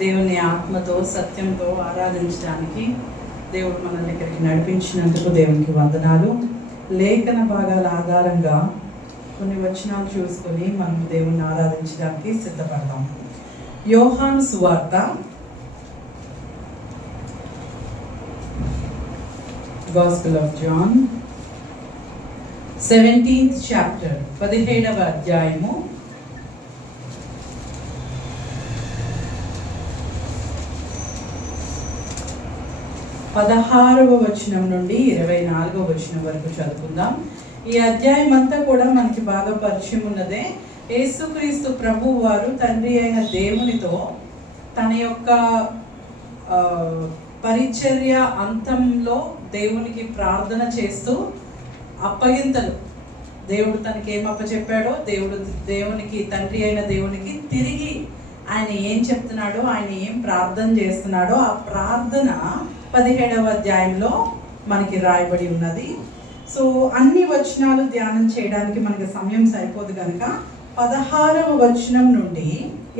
దేవుని ఆత్మతో సత్యంతో ఆరాధించడానికి దేవుడు మనల్ని ఇక్కడికి నడిపించినందుకు దేవునికి వందనాలు. లేఖన భాగాల ఆధారంగా కొన్ని వచనాలు చూసుకొని మనం దేవుణ్ణి ఆరాధించడానికి సిద్ధపడతాం. యోహాను సువార్త Gospel of John 17th chapter 17వ అధ్యాయము 16వ వచనం నుండి 24వ వచనం వరకు చదువుకుందాం. ఈ అధ్యాయం అంతా కూడా మనకి బాగా పరిచయం ఉన్నదే. యేసుక్రీస్తు ప్రభు వారు తండ్రి అయిన దేవునితో తన యొక్క పరిచర్య అంతంలో దేవునికి ప్రార్థన చేస్తూ అప్పగింతలు దేవుడు తనకి ఏం అప్పచెప్పాడో దేవునికి తండ్రి అయిన దేవునికి తిరిగి ఆయన ఏం చెప్తున్నాడో, ఆయన ఏం ప్రార్థన చేస్తున్నాడో ఆ ప్రార్థన 17వ అధ్యాయంలో మనకి రాయబడి ఉన్నది. సో అన్ని వచనాలు ధ్యానం చేయడానికి మనకి సమయం సరిపోదు కనుక 16వ వచనం నుండి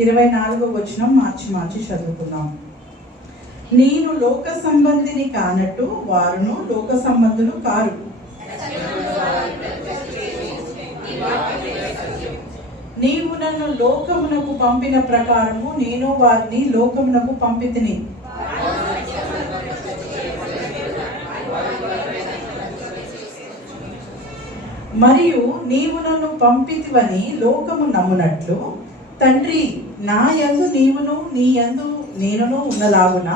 24వ వచనం మార్చి చదువుకుందాం. నేను లోక సంబంధిని కానట్టు వారును లోక సంబంధులు కారు. నీవు నన్ను లోకమునకు పంపిన ప్రకారము నేను వారిని లోకమునకు పంపితిని. మరియు నీవు నన్ను పంపితివని లోకము నమ్మునట్లు తండ్రి నా యందు నీవును నీ యందు నేనును ఉన్నలాగున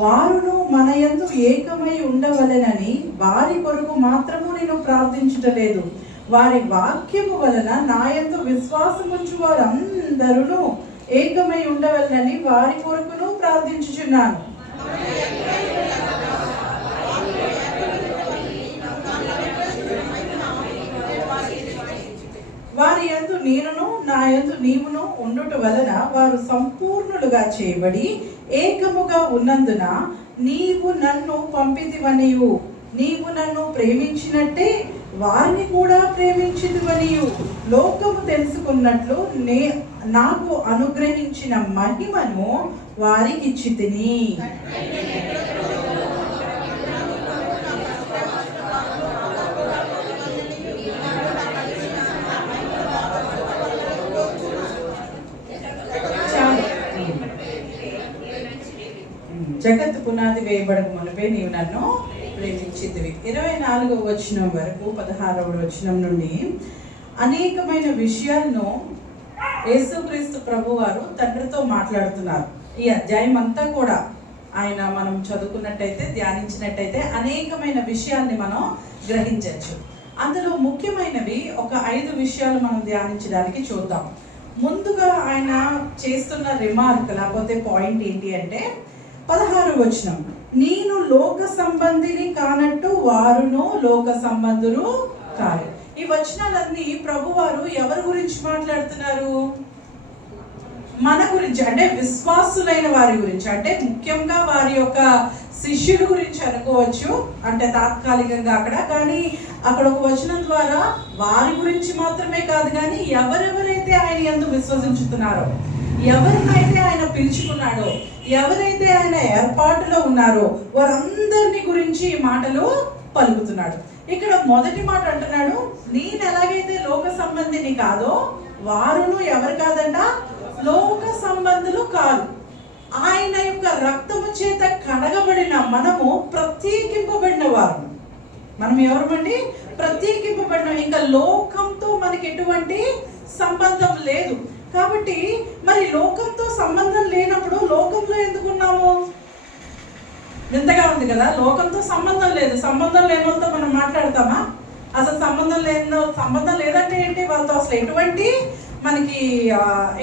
వారును మన యందు ఏకమై ఉండవలెనని వారి కొరకు మాత్రము నేను ప్రార్థించుటలేదు, వారి వాక్యము వలన నా యందు విశ్వాసముంచు వారందరూ ఏకమై ఉండవలెనని వారి కొరకును ప్రార్థించుచున్నాను. వారి యందు నేనును నా యందు నీవును ఉండుట వలన వారు సంపూర్ణులుగా చేయబడి ఏకముగా ఉన్నందున నీవు నన్ను పంపితివనియు నీవు నన్ను ప్రేమించినట్టే వారిని కూడా ప్రేమించితివనియు లోకము తెలుసుకున్నట్లు నాకు అనుగ్రహించిన మహిమను వారికి ఇచ్చితిని. జగత్తు పునాది వేయబడక మునిపే నీవు నన్ను ప్రేమించితివి. 24వ వచనం వరకు 16వ వచనం నుండి అనేకమైన విషయాలను యేసుక్రీస్తు ప్రభు వారు తండ్రితో మాట్లాడుతున్నారు. ఈ అధ్యాయం అంతా కూడా ఆయన మనం చదువుకున్నట్టయితే ధ్యానించినట్టయితే అనేకమైన విషయాల్ని మనం గ్రహించవచ్చు. అందులో ముఖ్యమైనవి ఒక 5 విషయాలు మనం ధ్యానించడానికి చూద్దాం. ముందుగా ఆయన చేస్తున్న రిమార్క్ లేకపోతే పాయింట్ ఏంటి అంటే 16వ వచనం, నేను లోక సంబంధిని కానట్టు వారును లోక సంబంధులు కారు. ఈ వచనాలన్నీ ప్రభువారు ఎవరి గురించి మాట్లాడుతున్నారు? మన గురించి, అంటే విశ్వాసులైన వారి గురించి, అంటే ముఖ్యంగా వారి యొక్క శిష్యుల గురించి అనుకోవచ్చు, అంటే తాత్కాలికంగా అక్కడ. కానీ అక్కడ ఒక వచనం ద్వారా వారి గురించి మాత్రమే కాదు, కానీ ఎవరెవరైతే ఆయన యందు విశ్వసించుతున్నారో, ఎవరినైతే ఆయన పిలుచుకున్నాడో, ఎవరైతే ఆయన ఏర్పాటులో ఉన్నారో వారందరిని గురించి ఈ మాటలు పలుకుతున్నాడు. ఇక్కడ మొదటి మాట అంటున్నాడు, నేను ఎలాగైతే లోక సంబంధిని కాదో వారును ఎవరు కాదంట, లోక సంబంధులు కాదు. ఆయన యొక్క రక్తము చేత కడగబడిన మనము ప్రత్యేకింపబడిన వారు. మనం ఎవరమండి? ప్రత్యేకింపబడిన. ఇంకా లోకంతో మనకి ఎటువంటి సంబంధం లేదు. కాబట్టి మరి లోకంతో సంబంధం లేనప్పుడు లోకంలో ఎందుకున్నాము? వింతగా ఉంది కదా. లోకంతో సంబంధం లేదు. సంబంధం లేని వాళ్ళతో మనం మాట్లాడతామా? అసలు సంబంధం లేదంటే ఏంటి? వాళ్ళతో అసలు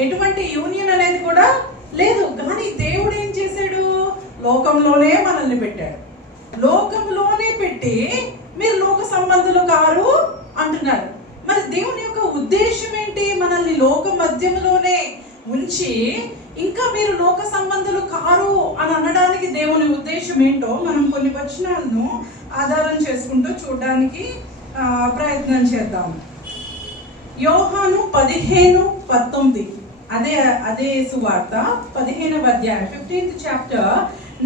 ఎటువంటి యూనియన్ అనేది కూడా లేదు. కానీ దేవుడు ఏం చేశాడు? లోకంలోనే మనల్ని పెట్టాడు. లోకంలోనే పెట్టి మీరు లోక సంబంధులు కారు అంటున్నారు. మరి దేవుని యొక్క ఉద్దేశం ఏంటి? మనల్ని లోక మధ్యలోనే ఉంచి ఇంకా మీరు లోక సంబంధులు కారు అని అనడానికి దేవుని ఉద్దేశం ఏంటో మనం కొన్ని వచనాలను ఆధారం చేసుకుంటూ చూడడానికి ప్రయత్నం చేద్దాం. యోహాను 15:19 అదే అదే సువార్త 15వ అధ్యాయం 15th చాప్టర్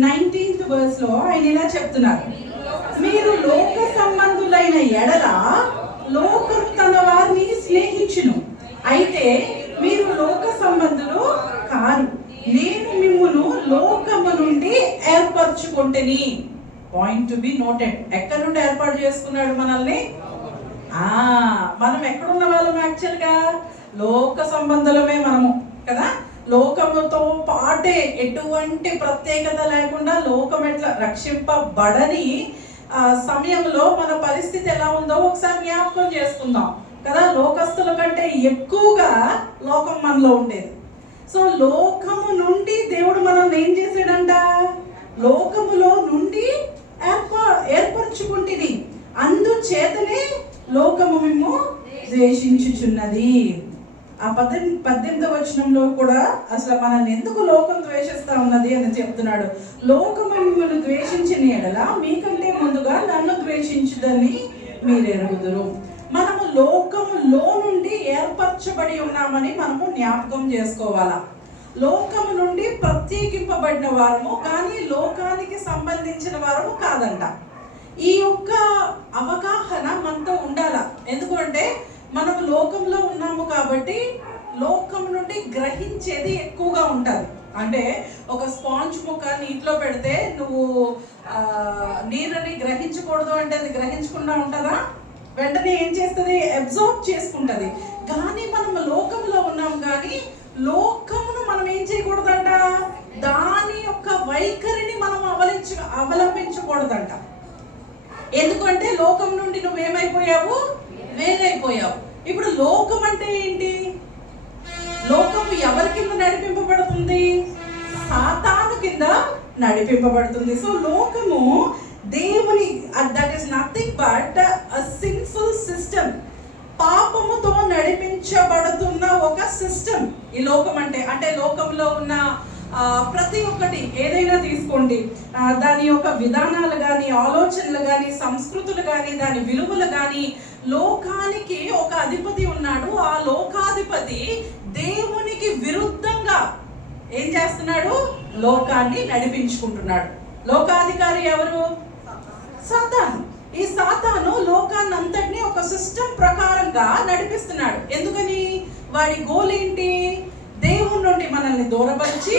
19th verse లో ఆయన ఇలా చెప్తున్నారు, మీరు లోక సంబంధులైన ఎడల లోకం తన వారిని స్నేహించును, అయితే మీరు లోక సంబంధులు కారు, నేను మిమ్మును లోకము నుండి ఏర్పరచుకుంటేని. Point to be noted. ఎక్కడి నుండి ఏర్పాటు చేసుకున్నాడు మనల్ని? మనం ఎక్కడున్న వాళ్ళం? యాక్చువల్గా లోక సంబంధులమే మనము కదా. లోకముతో పాటే ఎటువంటి ప్రత్యేకత లేకుండా లోకం ఎట్లా రక్షింపబడని సమయంలో మన పరిస్థితి ఎలా ఉందో ఒకసారి జ్ఞాపకం చేసుకుందాం కదా. లోకస్తుల కంటే ఎక్కువగా లోకం మనలో ఉండేది. సో లోకము నుండి దేవుడు మనల్ని ఏం చేశాడంట? లోకములో నుండి ఏర్పరచుకుంటుంది, అందుచేతనే లోకము మేము ద్వేషించుచున్నది. ఆ 18వ వచనంలో కూడా అసలు మనల్ని ఎందుకు లోకం ద్వేషిస్తా ఉన్నది అని చెప్తున్నాడు. లోకము మిమ్మల్ని ద్వేషించిన ఎడల మీకంటే ముందుగా నన్ను ద్వేషించుదని మీరు ఎరుగుదురు. మనము లోకములో నుండి ఏర్పరచబడి ఉన్నామని మనము జ్ఞాపకం చేసుకోవాలా. లోకము నుండి ప్రత్యేకింపబడిన వారము, కానీ లోకానికి సంబంధించిన వారము కాదంట. ఈ యొక్క అవగాహన మనతో ఉండాల. ఎందుకంటే మనం లోకంలో ఉన్నాము కాబట్టి లోకం నుండి గ్రహించేది ఎక్కువగా ఉంటుంది. అంటే ఒక స్పాంజ్ ముక్క నీటిలో పెడితే నువ్వు నీరుని గ్రహించకూడదు అంటే అది గ్రహించకుండా ఉంటుందా? వెంటనే ఏం చేస్తుంది? అబ్జార్బ్ చేసుకుంటుంది. కానీ మనం లోకంలో ఉన్నాం, కానీ లోకమును మనం ఏం చేయకూడదంట? దాని యొక్క వైఖరిని మనం అవలంబించకూడదంట. ఎందుకంటే లోకం నుండి నువ్వేమైపోయావు? వేరైపోయావు. ఇప్పుడు లోకం అంటే ఏంటి? లోకం ఎవరి కింద నడిపింపబడుతుంది? సాతాను కింద నడిపింపబడుతుంది. సో లోకము దేవుని, that is nothing but a sinful system. పాపముతో నడిపించబడుతున్న ఒక సిస్టమ్ ఈ లోకం అంటే లోకంలో ఉన్న ప్రతి ఒక్కటి ఏదైనా తీసుకోండి, దాని యొక్క విధానాలు కానీ, ఆలోచనలు కానీ, సంస్కృతులు కానీ, దాని విలువలు కానీ, లోకానికి ఒక అధిపతి ఉన్నాడు. ఆ లోకాధిపతి దేవునికి విరుద్ధంగా ఏం చేస్తున్నాడు? లోకాన్ని నడిపించుకుంటున్నాడు. లోకాధికారి ఎవరు? సాతాను. ఈ సాతాను లోకాన్ని అంతటినీ ఒక సిస్టమ్ ప్రకారంగా నడిపిస్తున్నాడు. ఎందుకని? వాడి గోల్ ఏంటి? దేవుని నుండి మనల్ని దూరపరిచి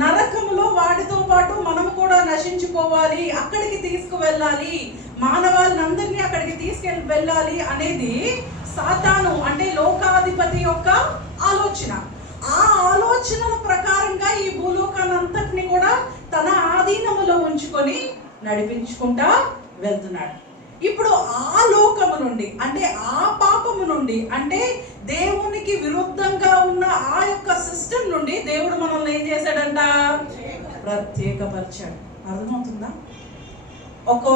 నరకములో వాటితో పాటు మనం కూడా నశించుకోవాలి, అక్కడికి తీసుకువెళ్ళాలి, మానవాళ్ళని అందరినీ అక్కడికి వెళ్ళాలి అనేది సాతాను అంటే లోకాధిపతి యొక్క ఆలోచన. ఆ ఆలోచనల ప్రకారంగా ఈ భూలోకాన్ని అంతటిని కూడా తన ఆధీనములో ఉంచుకొని నడిపించుకుంటా వెళ్తున్నాడు. ఇప్పుడు ఆ లోకము నుండి అంటే ఆ పాపము నుండి అంటే దేవునికి విరుద్ధంగా ఉన్న ఆ యొక్క సిస్టమ్ నుండి దేవుడు మనల్ని ఏం చేశాడంట? ప్రత్యేకపరిచాడు. అర్థమవుతుందా? ఒక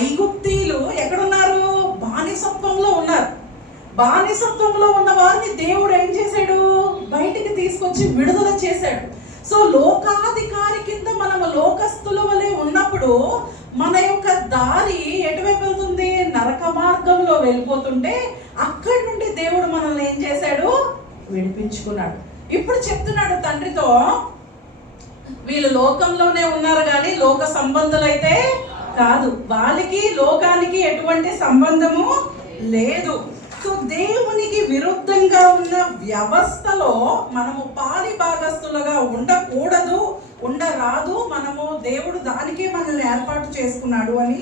ఐగుప్తీయులు ఎక్కడున్నారు? బానిసత్వంలో ఉన్నారు. బానిసత్వంలో ఉన్న వారిని దేవుడు ఏం చేశాడు? బయటికి తీసుకొచ్చి విడుదల చేశాడు. సో లోకాధికారి కింద మనము లోకస్తుల వలె ఉన్నప్పుడు మన యొక్క దారి ఎటువైపు వెళ్తుంది? నరక మార్గంలో వెళ్ళిపోతుంటే అక్కడి నుండి దేవుడు మనల్ని ఏం చేశాడు? విడిపించుకున్నాడు. ఇప్పుడు చెప్తున్నాడు తండ్రితో, వీళ్ళు లోకంలోనే ఉన్నారు కానీ లోక సంబంధులైతే కాదు, వాళ్ళకి లోకానికి ఎటువంటి సంబంధము లేదు. సో దేవునికి విరుద్ధంగా ఉన్న వ్యవస్థలో మనము పాలి భాగస్తులుగా ఉండకూడదు, ఉండరాదు. మనము దేవుడు దానికే మనల్ని ఏర్పాటు చేసుకున్నాడు అని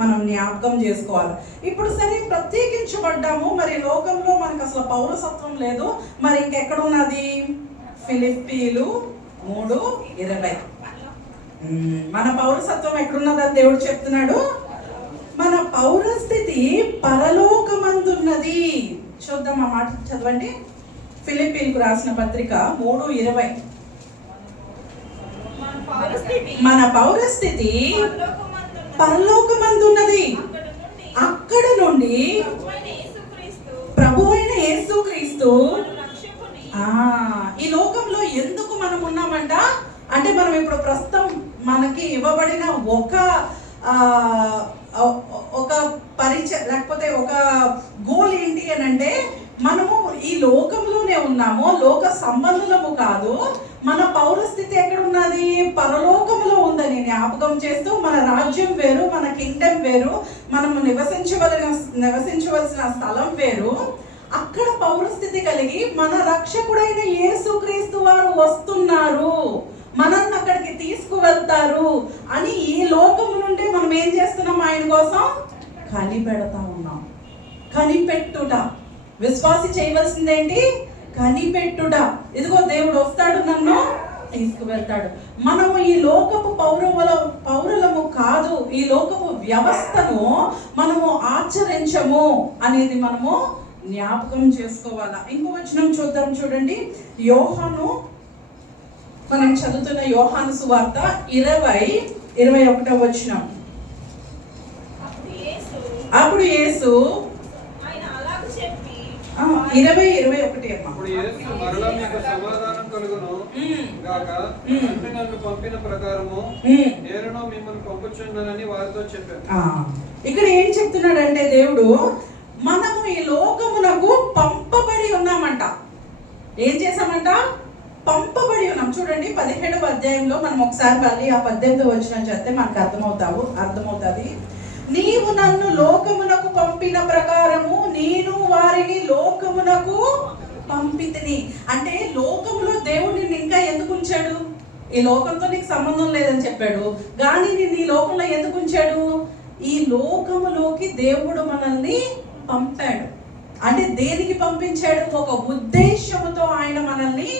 మనం జ్ఞాపకం చేసుకోవాలి. ఇప్పుడు సరే ప్రత్యేకించబడ్డాము, మరి లోకంలో మనకు అసలు పౌరసత్వం లేదు, మరి ఇంకెక్కడ ఉన్నది? ఫిలిప్పీలు 3:20. మన పౌరసత్వం ఎక్కడున్నదని దేవుడు చెప్తున్నాడు. మన పౌరస్థితి పరలోకమందున్నది. చూద్దాం ఆ మాట చదవండి. ఫిలిప్పీలకు రాసిన పత్రిక 3:20. మన పౌరస్థితి పరలోకమందున్నది, అక్కడ నుండి ప్రభు అయిన యేసుక్రీస్తు. ఈ లోకంలో ఎందుకు మనం ఉన్నామంట అంటే, మనం ఇప్పుడు ప్రస్తుతం మనకి ఇవ్వబడిన ఒక పరిచయం లేకపోతే ఒక గోల్ ఏంటి అని అంటే, మనము ఈ లోకంలోనే ఉన్నాము, లోక సంబంధులము కాదు. మన పౌరస్థితి ఎక్కడ ఉన్నది? పరలోకములో ఉందని జ్ఞాపకం చేస్తూ, మన రాజ్యం వేరు, మన కింగ్డమ్ వేరు, మనము నివసించవలసిన స్థలం వేరు. అక్కడ పౌరస్థితి కలిగి మన రక్షకుడైన యేసుక్రీస్తు వారు వస్తున్నారు, మనల్ని అక్కడికి తీసుకువెళ్తారు అని ఈ లోకము నుండి మనం ఏం చేస్తున్నాం? ఆయన కోసం కనిపెడతా ఉన్నాం. కనిపెట్టుట. విశ్వాసి చేయవలసిందేంటి? కనిపెట్టుట. ఇదిగో దేవుడు వస్తాడు, నన్ను తీసుకువెళ్తాడు. మనము ఈ లోకపు పౌరులము కాదు, ఈ లోకపు వ్యవస్థను మనము ఆచరించము అనేది మనము జ్ఞాపకం చేసుకోవాలా. ఇంకో వచనం చూద్దాం, చూడండి. యోహాను, మనం చదువుతున్న యోహాను సువార్త 20:21 వచనం. అప్పుడు యేసు 20:21 నన్ను పంపిన ప్రకారము నేను మిమ్మల్ని పంపుచున్నానని వారితో చెప్పాను. ఇక్కడ ఏం చెప్తున్నాడంటే దేవుడు, మనము ఈ లోకమునకు పంపబడి ఉన్నామంట. ఏం చేసామంట? పంపబడి ఉన్నాం. చూడండి 17వ అధ్యాయంలో మనం ఒకసారి మళ్ళీ ఆ 18వ వచనం చేస్తే మనకు అర్థమవుతుంది. నీవు నన్ను లోకమునకు పంపిన ప్రకారము నేను వారిని లోకమునకు పంపితిని. అంటే లోకములో దేవుడు నిన్ను ఇంకా ఎందుకు ఉంచాడు? ఈ లోకంతో నీకు సంబంధం లేదని చెప్పాడు, కానీ నిన్ను ఈ లోకంలో ఎందుకు ఉంచాడు? ఈ లోకములోకి దేవుడు మనల్ని పంపాడు. అంటే దేనికి పంపించాడు? ఒక ఉద్దేశముతో ఆయన మనల్ని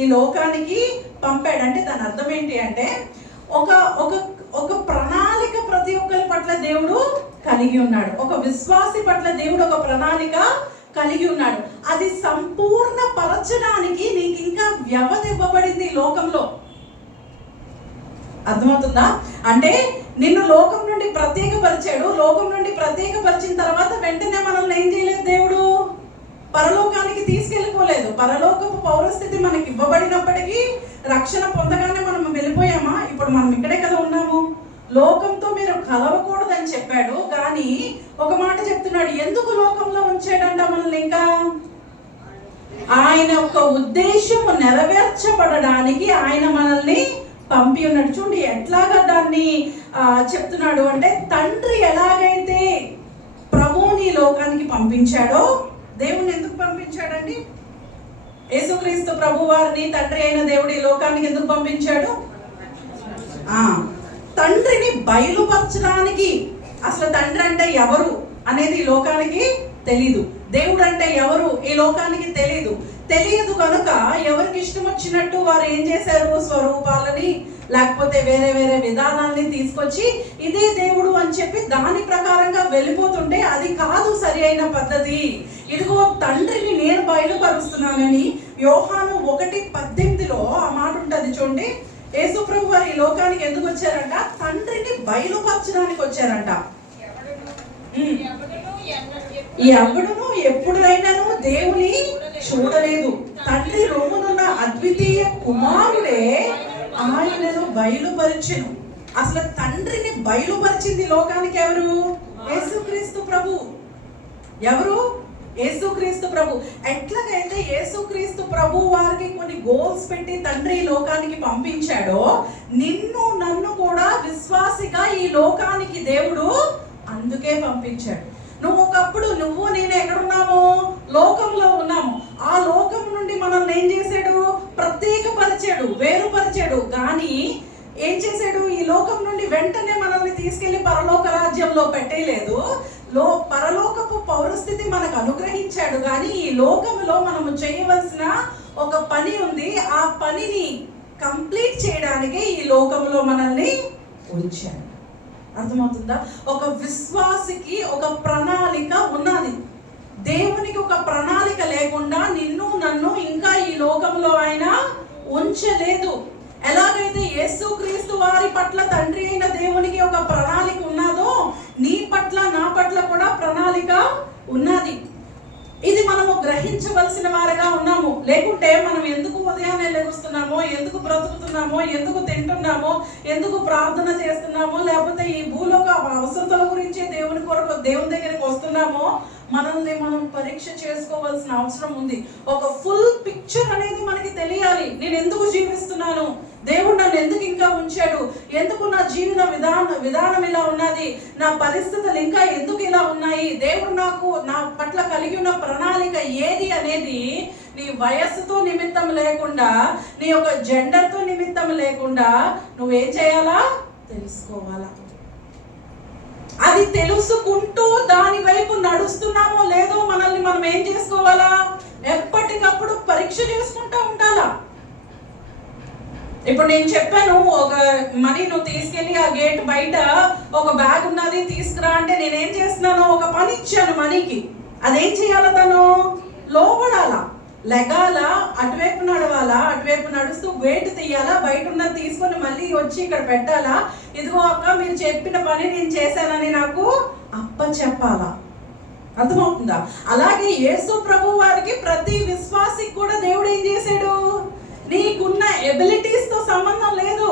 ఈ లోకానికి పంపాడు. అంటే దాని అర్థం ఏంటి అంటే, ఒక ఒక ఒక ప్రణాళిక ప్రతి ఒక్కరి పట్ల దేవుడు కలిగి ఉన్నాడు. ఒక విశ్వాసి పట్ల దేవుడు ఒక ప్రణాళిక కలిగి ఉన్నాడు. అది సంపూర్ణ పరచడానికి నీకు ఇంకా వ్యవధి ఇవ్వబడింది ఈ లోకంలో. అర్థమవుతుందా? అంటే నిన్ను లోకం నుండి ప్రత్యేకపరిచాడు. లోకం నుండి ప్రత్యేకపరిచిన తర్వాత వెంటనే మనల్ని ఏం చేయలేదు దేవుడు? పరలోకానికి తీసుకెళ్ళిపోలేదు. పరలోకపు పౌరస్థితి మనకి ఇవ్వబడినప్పటికీ రక్షణ పొందగానే మనం వెళ్ళిపోయామా? ఇప్పుడు మనం ఇక్కడే కదా ఉన్నాము. లోకంతో మీరు కలవకూడదని చెప్పాడు, కానీ ఒక మాట చెప్తున్నాడు. ఎందుకు లోకంలో ఉంచాడంట మనల్ని? ఇంకా ఆయన ఒక ఉద్దేశం నెరవేర్చబడడానికి ఆయన మనల్ని పంపి ఉన్నాడు. చూడండి ఎట్లాగా దాన్ని చెప్తున్నాడు అంటే, తండ్రి ఎలాగైతే ప్రభువుని లోకానికి పంపించాడో, దేవుని ఎందుకు పంపించాడండి? యేసుక్రీస్తు ప్రభు వారిని తండ్రి అయిన దేవుడు ఈ లోకానికి ఎందుకు పంపించాడు? తండ్రిని బయలుపరచడానికి. అసలు తండ్రి అంటే ఎవరు అనేది ఈ లోకానికి తెలీదు. దేవుడు అంటే ఎవరు ఈ లోకానికి తెలియదు కనుక ఎవరికి ఇష్టం వచ్చినట్టు వారు ఏం చేశారు? స్వరూపాలని లేకపోతే వేరే వేరే విధానాలని తీసుకొచ్చి ఇదే దేవుడు అని చెప్పి దాని ప్రకారంగా వెళ్ళిపోతుంటే అది కాదు సరి అయిన పద్ధతి. ఇదిగో తండ్రిని నేను బయలుపరుస్తున్నానని యోహాను 1:18 ఆ మాట ఉంటుంది చూడండి. యేసు ప్రభు వారు ఈ లోకానికి ఎందుకు వచ్చారంట? తండ్రిని బయలుపరచడానికి వచ్చారంట. ఎవడును ఎప్పుడైనాను దేవుని చూడలేదు, తండ్రి రొమ్మునున్న అద్వితీయ కుమారుడే ఆయనను బయలుపరిచెను. అసలు తండ్రిని బయలుపరిచింది లోకానికి ఎవరు? యేసుక్రీస్తు ప్రభు. ఎవరు? యేసుక్రీస్తు ప్రభు. ఎట్లాగైతే యేసుక్రీస్తు ప్రభు వారికి కొన్ని గోల్స్ పెట్టి తండ్రి ఈ లోకానికి పంపించాడో, నిన్ను నన్ను కూడా విశ్వాసిగా ఈ లోకానికి దేవుడు అందుకే పంపించాడు. నువ్వు ఒకప్పుడు నువ్వు నేను ఎక్కడున్నాము? లోకంలో ఉన్నాము. ఆ లోకం నుండి మనల్ని ఏం చేశాడు? ప్రత్యేకపరిచాడు, వేరుపరిచాడు. కానీ ఏం చేశాడు? ఈ లోకం నుండి వెంటనే మనల్ని తీసుకెళ్లి పరలోక రాజ్యంలో పెట్టేయలేదు. పరలోకపు పౌరస్థితి మనకు అనుగ్రహించాడు. కానీ ఈ లోకంలో మనము చేయవలసిన ఒక పని ఉంది. ఆ పనిని కంప్లీట్ చేయడానికి ఈ లోకంలో మనల్ని ఉంచాడు. అర్థమవుతుందా? ఒక విశ్వాసికి ఒక ప్రణాళిక ఉన్నది. దేవునికి ఒక ప్రణాళిక లేకుండా నిన్ను నన్ను ఇంకా ఈ లోకంలో ఆయన ఉంచలేదు. ఎలాగైతే యేసుక్రీస్తు వారి పట్ల తండ్రి అయిన దేవునికి ఒక ప్రణాళిక ఉన్నదో, నీ పట్ల నా పట్ల కూడా ప్రణాళిక ఉన్నది. ఇది మనము గ్రహించవలసిన వారుగా ఉన్నాము. లేకుంటే మనం ఎందుకు ఉదయాన్నే లెగుస్తున్నామో, ఎందుకు బ్రతుకుతున్నామో, ఎందుకు తింటున్నామో, ఎందుకు ప్రార్థన చేస్తున్నామో, లేకపోతే ఈ భూలోక అవసరతల గురించి దేవుని కొరకు దేవుని దగ్గరికి వస్తున్నామో మనల్ని మనం పరీక్ష చేసుకోవాల్సిన అవసరం ఉంది. ఒక ఫుల్ పిక్చర్ అనేది మనకి తెలియాలి. నేను ఎందుకు జీవిస్తున్నాను, దేవుడు నన్ను ఎందుకు ఇంకా ఉంచాడు, ఎందుకు నా జీవన విధానం ఇలా ఉన్నది, నా పరిస్థితులు ఇంకా ఎందుకు ఇలా ఉన్నాయి, దేవుడు నా పట్ల కలిగి ఉన్న ప్రణాళిక ఏది అనేది నీ వయస్సుతో నిమిత్తం లేకుండా, నీ యొక్క జెండర్తో నిమిత్తం లేకుండా నువ్వేం చేయాలా, తెలుసుకోవాలా. అది తెలుసుకుంటూ దాని వైపు నడుస్తున్నామో లేదో మనల్ని మనం ఏం చేసుకోవాలా, ఎప్పటికప్పుడు పరీక్ష చేసుకుంటూ ఉండాలా. ఇప్పుడు నేను చెప్పాను, ఒక మనీ నువ్వు తీసుకెళ్ళి ఆ గేట్ బయట ఒక బ్యాగ్ ఉన్నది తీసుకురా అంటే నేనేం చేస్తున్నాను, ఒక పని ఇచ్చాను మనీకి. అదేం చేయాలా, తను లోబడాలా, లెగాల, అటువైపు నడవాలా, అటువైపు నడుస్తూ గేట్ తీయాలా, బయట ఉన్నది తీసుకొని మళ్ళీ వచ్చి ఇక్కడ పెట్టాలా, ఇదిగో అక్క మీరు చెప్పిన పని నేను చేశానని నాకు అప్ప చెప్పాలా. అర్థమవుతుందా? అలాగే యేసు ప్రభు వారికి ప్రతి విశ్వాసికి కూడా దేవుడు ఏం చేశాడు, నీకున్న ఎబిలిటీస్ తో సంబంధం లేదు.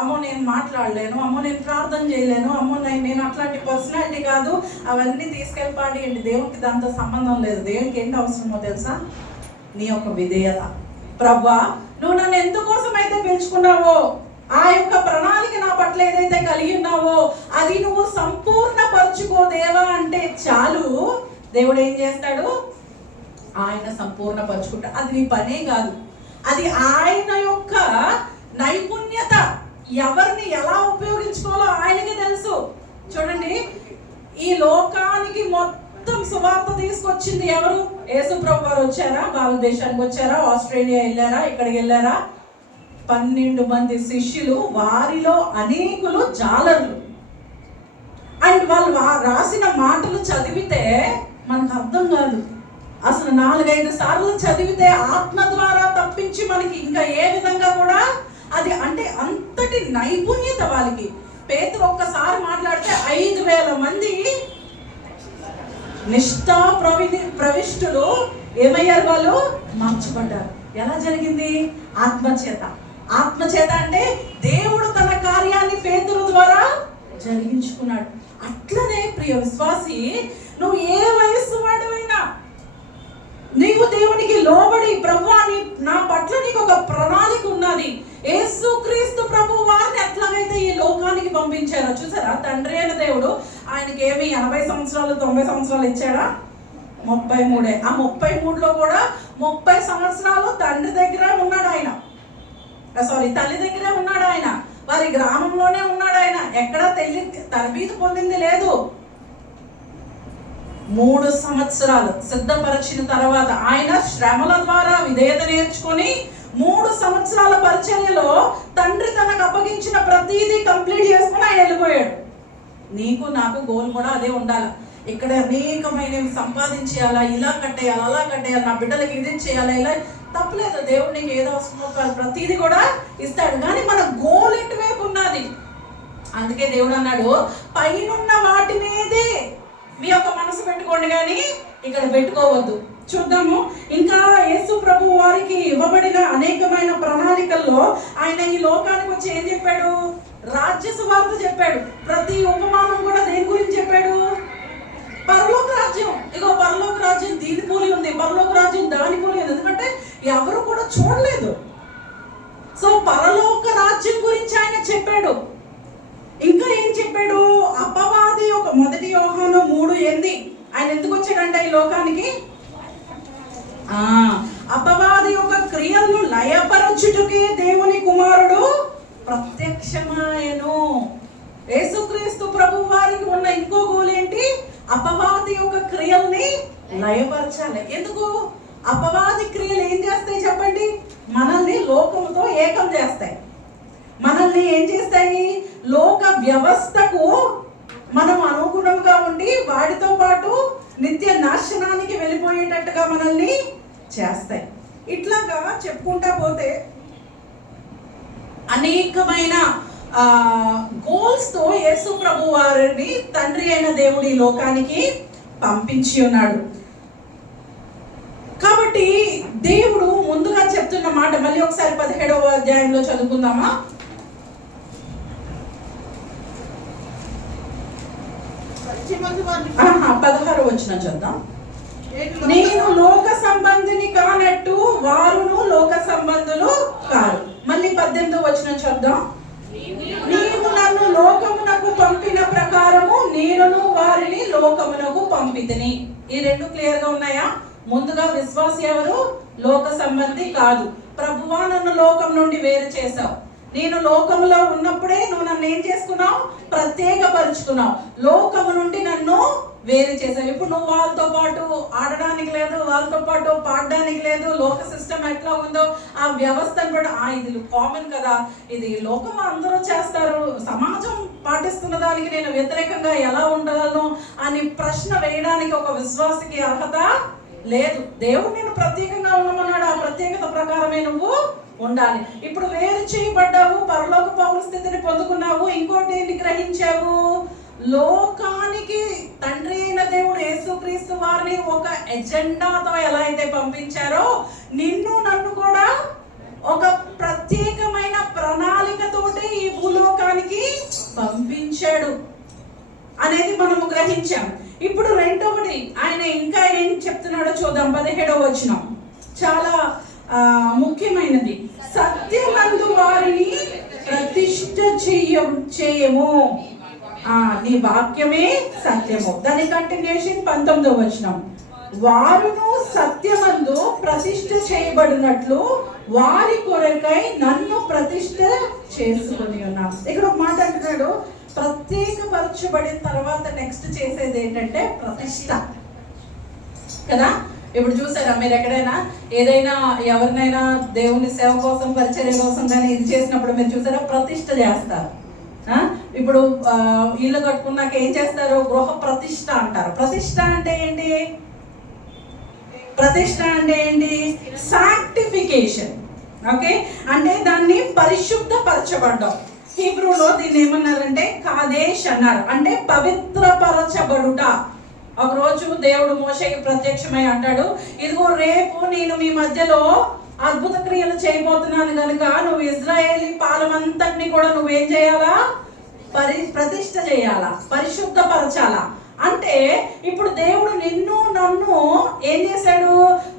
అమ్మో నేను మాట్లాడలేను, అమ్మో నేను ప్రార్థన చేయలేను, అమ్మో నేను అట్లాంటి పర్సనాలిటీ కాదు, అవన్నీ తీసుకెళ్ళి పాడేయండి. దేవునికి దాంతో సంబంధం లేదు. దేవునికి ఏంటి అవసరమో తెలుసా, నీ యొక్క విధేయత. ప్రభువా నువ్వు నన్ను ఎందుకోసం అయితే పిలుచుకున్నావో, ఆ యొక్క ప్రణాళిక నా పట్ల ఏదైతే కలిగి ఉన్నావో అది నువ్వు సంపూర్ణపరచుకో దేవా అంటే చాలు. దేవుడు ఏం చేస్తాడు, ఆయన సంపూర్ణపరచుకుంటాడు. అది నీ పనే కాదు, అది ఆయన యొక్క నైపుణ్యత. ఎవరిని ఎలా ఉపయోగించుకోవాలో ఆయనకి తెలుసు. చూడండి, ఈ లోకానికి మొత్తం సువార్త తీసుకొచ్చింది ఎవరు? యేసు ప్రభు వారు వచ్చారా, భారతదేశానికి వచ్చారా, ఆస్ట్రేలియా వెళ్ళారా, ఇక్కడికి వెళ్ళారా? 12 మంది శిష్యులు, వారిలో అనేకులు జాలర్లు. అండ్ వాళ్ళు రాసిన మాటలు చదివితే మనకు అర్థం కాదు. అసలు 4-5 సార్లు చదివితే ఆత్మ ద్వారా తప్పించి మనకి ఇంకా ఏ విధంగా కూడా అది అంటే అంతటి నైపుణ్యత వాళ్ళకి. పేతురు ఒక్కసారి మాట్లాడితే 5,000 మంది నిష్ఠా ప్రవిష్టులు ఏమయ్యారు, వాళ్ళు మార్చబడ్డారు. ఎలా జరిగింది? ఆత్మచేత. ఆత్మచేత అంటే దేవుడు తన కార్యాన్ని పేతురు ద్వారా జరిగించుకున్నాడు. అట్లనే ప్రియ విశ్వాసి, నువ్వు ఏ వయస్సు వాడివైనా నీవు దేవునికి లోబడి, ప్రభువా నా పట్ల నీకు ఒక ప్రణాళిక ఉన్నది. యేసుక్రీస్తు ప్రభు వారిని ఎట్లాగైతే ఈ లోకానికి పంపించారో చూసారా, తండ్రి అయిన దేవుడు ఆయనకి ఏమి 80 సంవత్సరాలు 90 సంవత్సరాలు ఇచ్చాడా? 33. ఆ 33లో కూడా 30 సంవత్సరాలు తండ్రి దగ్గరే ఉన్నాడు ఆయన, తల్లి దగ్గరే ఉన్నాడు ఆయన, వారి గ్రామంలోనే ఉన్నాడు ఆయన. ఎక్కడా తరబీదు పొందింది లేదు. 3 సంవత్సరాలు సిద్ధపరిచిన తర్వాత ఆయన శ్రమల ద్వారా విధేయత నేర్చుకొని 3 సంవత్సరాల పరిచర్యలో తండ్రి తనకు అప్పగించిన ప్రతిదీ కంప్లీట్ చేసుకుని ఆయన వెళ్ళిపోయాడు. నీకు నాకు గోల్ కూడా అదే ఉండాలి. ఇక్కడ అనేకమైనవి సంపాదించేయాలా, ఇలా కట్టేయాలి, అలా కట్టేయాలి, నా బిడ్డలకి ఇది చేయాలా, ఇలా తప్పలేదు. దేవుడు నీకు ఏదో అవసరమో ప్రతిదీ కూడా ఇస్తాడు. కానీ మన గోల్ ఎటువైపు ఉన్నది. అందుకే దేవుడు అన్నాడు, పైనున్న వాటి మీదే మీ యొక్క మనసు పెట్టుకోండి, కానీ ఇక్కడ పెట్టుకోవద్దు. చూద్దాము ఇంకా యేసు ప్రభు వారికి ఇవ్వబడిన అనేకమైన ప్రణాళికల్లో ఆయన ఈ లోకానికి వచ్చి ఏం చెప్పాడు? రాజ్య సువార్త చెప్పాడు. ప్రతి ఉపమానం కూడా దేని గురించి చెప్పాడు? పరలోక రాజ్యం. ఇగో పరలోక రాజ్యం దీని పోలి ఉంది, పరలోక రాజ్యం దాని పోలి ఉంది. ఎందుకంటే ఎవరు కూడా చూడలేదు. సో పరలోక రాజ్యం గురించి ఆయన చెప్పాడు. ఇంకా ఏం చెప్పాడు? అపవాది ఒక 1 యోహాను 3:8 ఆయన ఎందుకు వచ్చాడంటే ఈ లోకానికి? అపవాది యొక్క క్రియలను లయపరచుటకే దేవుని కుమారుడు ప్రత్యక్షమాయను. యేసుక్రీస్తు ప్రభు వారికి ఉన్న ఇంకో గోల్ ఏంటి? అపవాది యొక్క క్రియల్ని లయపరచాలి. ఎందుకు? అపవాది క్రియలు ఏం చేస్తాయి చెప్పండి? మనల్ని లోకముతో ఏకం చేస్తాయి. మనల్ని ఏం చేస్తాయి? లోక వ్యవస్థకు మనం అనుగుణంగా ఉండి వాడితో పాటు నిత్య నాశనానికి వెళ్ళిపోయేటట్టుగా మనల్ని చేస్తాయి. ఇట్లాగా చెప్పుకుంటా పోతే అనేకమైన గోల్స్ తో యేసు ప్రభు వారిని తండ్రి అయిన దేవుడి లోకానికి పంపించి ఉన్నాడు. కాబట్టి దేవుడు ముందుగా చెప్తున్న మాట మళ్ళీ ఒకసారి 17వ అధ్యాయంలో చదువుకుందామా? 16 వచనం చూద్దాం. నేను లోక సంబంధిని కానట్టు వారును లోక సంబంధులు కారు. మళ్ళీ 18 వచనం చూద్దాం. నీవు నన్ను లోకమునకు పంపిన ప్రకారము నేనును వారిని లోకమునకు పంపితిని. ఈ రెండు క్లియర్ గా ఉన్నాయా? ముందుగా విశ్వాసి ఎవరు? లోక సంబంధి కాదు. ప్రభువా నన్ను లోకం నుండి వేరు చేశావు. నేను లోకములో ఉన్నప్పుడే నువ్వు నన్ను ఏం చేసుకున్నావు? ప్రత్యేకపరుచుకున్నావు. లోకము నుండి నన్ను వేరు చేసావు. ఇప్పుడు నువ్వు వాళ్ళతో పాటు ఆడడానికి లేదు, వాళ్ళతో పాటు పాడడానికి లేదు. లోక సిస్టమ్ ఎట్లా ఉందో ఆ వ్యవస్థను కూడా ఇది కామన్ కదా, ఇది లోకంలో అందరూ చేస్తారు, సమాజం పాటిస్తున్న దానికి నేను వ్యతిరేకంగా ఎలా ఉండగలను అని ప్రశ్న వేయడానికి ఒక విశ్వాసికి అర్హత లేదు. దేవుడు నేను ప్రత్యేకంగా ఉండమన్నాడు. ఆ ప్రత్యేకత ప్రకారమే నువ్వు ఉండాలి. ఇప్పుడు వేరు చేయబడ్డావు, పరలోక పౌర స్థితిని పొందుకున్నావు. ఇంకోటి ఏంటి గ్రహించావు? లోకానికి తండ్రి అయిన దేవుడు యేసుక్రీస్తు వారిని ఒక ఎజెండాతో ఎలా అయితే పంపించారో నిన్ను నన్ను కూడా ఒక ప్రత్యేకమైన ప్రణాళికతోటి ఈ భూలోకానికి పంపించాడు అనేది మనము గ్రహించాం. ఇప్పుడు రెండవది ఆయన ఇంకా ఏం చెప్తున్నాడో చూద్దాం. 17వ వచనం చాలా ముఖ్యమైనది. సత్యమందు వారిని ప్రతిష్ఠ చేయము, నీ వాక్యమే సత్యము. దాని కంటిన్యూషన్ 19వ వచనం. వారును సత్యమందు ప్రతిష్ఠ చేయబడినట్లు వారి కొరకై నన్ను ప్రతిష్ఠ చేసుకుని ఉన్నాం. ఇక్కడ ఒక మాట అంటున్నాడు, ప్రత్యేకపరచబడిన తర్వాత నెక్స్ట్ చేసేది ఏంటంటే ప్రతిష్ఠ కదా. ఇప్పుడు చూసారా మీరు ఎక్కడైనా ఏదైనా ఎవరినైనా దేవుని సేవ కోసం పరిచర్య కోసం కానీ ఇది చేసినప్పుడు మీరు చూసారా ప్రతిష్ఠ చేస్తారు. ఇప్పుడు ఇల్లు కట్టుకున్నాక ఏం చేస్తారు? గృహ ప్రతిష్ఠ అంటారు. ప్రతిష్ఠ అంటే ఏంటి? ప్రతిష్ఠ అంటే ఏంటి? సాంక్టిఫికేషన్. ఓకే, అంటే దాన్ని పరిశుద్ధపరచబడ్డం. హీబ్రూలో దీన్ని ఏమన్నారంటే కాదేశ్ అన్నారు, అంటే పవిత్రపరచబడుట. ఒకరోజు దేవుడు మోషేకి ప్రత్యక్షమై అంటాడు, ఇదిగో రేపు నేను మీ మధ్యలో అద్భుత క్రియలు చేయబోతున్నాను కనుక నువ్వు ఇజ్రాయేలీ పాలమంతటిని కూడా నువ్వేం చేయాలా? ప్రతిష్ఠ చేయాలా, పరిశుద్ధపరచాలా. అంటే ఇప్పుడు దేవుడు నిన్ను నన్ను ఏం చేశాడు?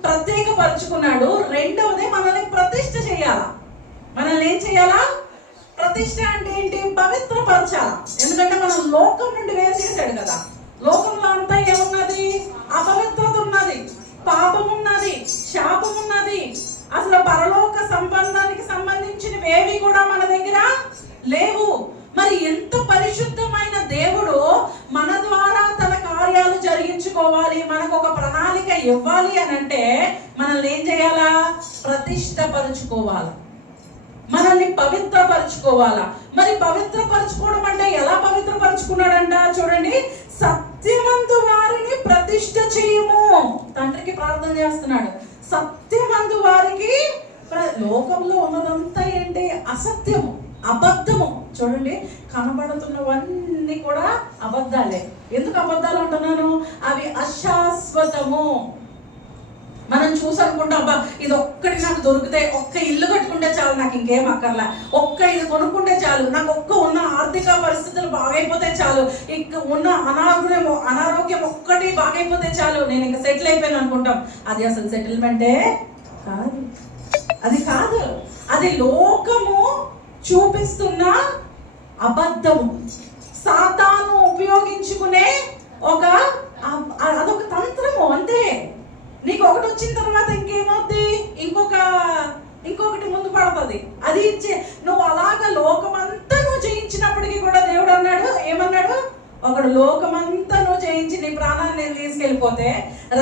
ప్రత్యేకపరుచుకున్నాడు. రెండవది మనల్ని ప్రతిష్ఠ చేయాలా. మనల్ని ఏం చేయాలా? ప్రతిష్ఠ అంటే ఏంటి? పవిత్రపరచాలా. ఎందుకంటే మనం లోకం నుండి వేరు చేశాడు కదా. లోకంలో అంతా ఏమున్నది? అపవిత్రత ఉన్నది, పాపం ఉన్నది, శాపం ఉన్నది. అసలు పరలోక సంబంధానికి సంబంధించినవి ఏవి కూడా మన దగ్గర లేవు. మరి ఎంత పరిశుద్ధమైన దేవుడు మన ద్వారా తన కార్యాలు జరిగించుకోవాలి, మనకు ఒక ప్రణాళిక ఇవ్వాలి అని అంటే మనల్ని ఏం చేయాలా? ప్రతిష్టపరుచుకోవాలి, మనల్ని పవిత్రపరచుకోవాలా. మరి పవిత్రపరచుకోవడం అంటే ఎలా పవిత్రపరచుకున్నాడంట? చూడండి, సత్యమందు వారిని ప్రతిష్ఠ చేయము. తండ్రికి ప్రార్థన చేస్తున్నాడు, సత్యమందు వారికి. లోకంలో ఉన్నదంతా ఏంటి? అసత్యము, అబద్ధము. చూడండి, కనబడుతున్నవన్నీ కూడా అబద్ధాలే. ఎందుకు అబద్ధాలు అంటున్నాను? అవి అశాశ్వతము. మనం చూసనుకుంటాం, అబ్బా ఇది ఒక్కటి నాకు దొరికితే, ఒక్క ఇల్లు కట్టుకుంటే చాలు, నాకు ఇంకేం అక్కర్లా, ఒక్క ఇది కొనుక్కుంటే చాలు, నాకు ఒక్క ఉన్న ఆర్థిక పరిస్థితులు బాగైపోతే చాలు, ఇంక ఉన్న అనారోగ్యం ఒక్కటి బాగైపోతే చాలు, నేను ఇంకా సెటిల్ అయిపోయాను అనుకుంటాం. అది అసలు సెటిల్మెంటే కాదు. అది కాదు, అది లోకము చూపిస్తున్న అబద్ధము. సాతాను ఉపయోగించుకునే అదొక తంత్రము అంతే. నీకు ఒకటి వచ్చిన తర్వాత ఇంకేమవుద్ది? ఇంకొకటి ముందు పడుతుంది. అది ఇచ్చే నువ్వు అలాగా లోకమంతా నువ్వు జయించినప్పటికీ కూడా దేవుడు అన్నాడు, ఏమన్నాడు? ఒకడు లోకమంతా నువ్వు జయించి నీ ప్రాణాన్ని నేను తీసుకెళ్ళిపోతే,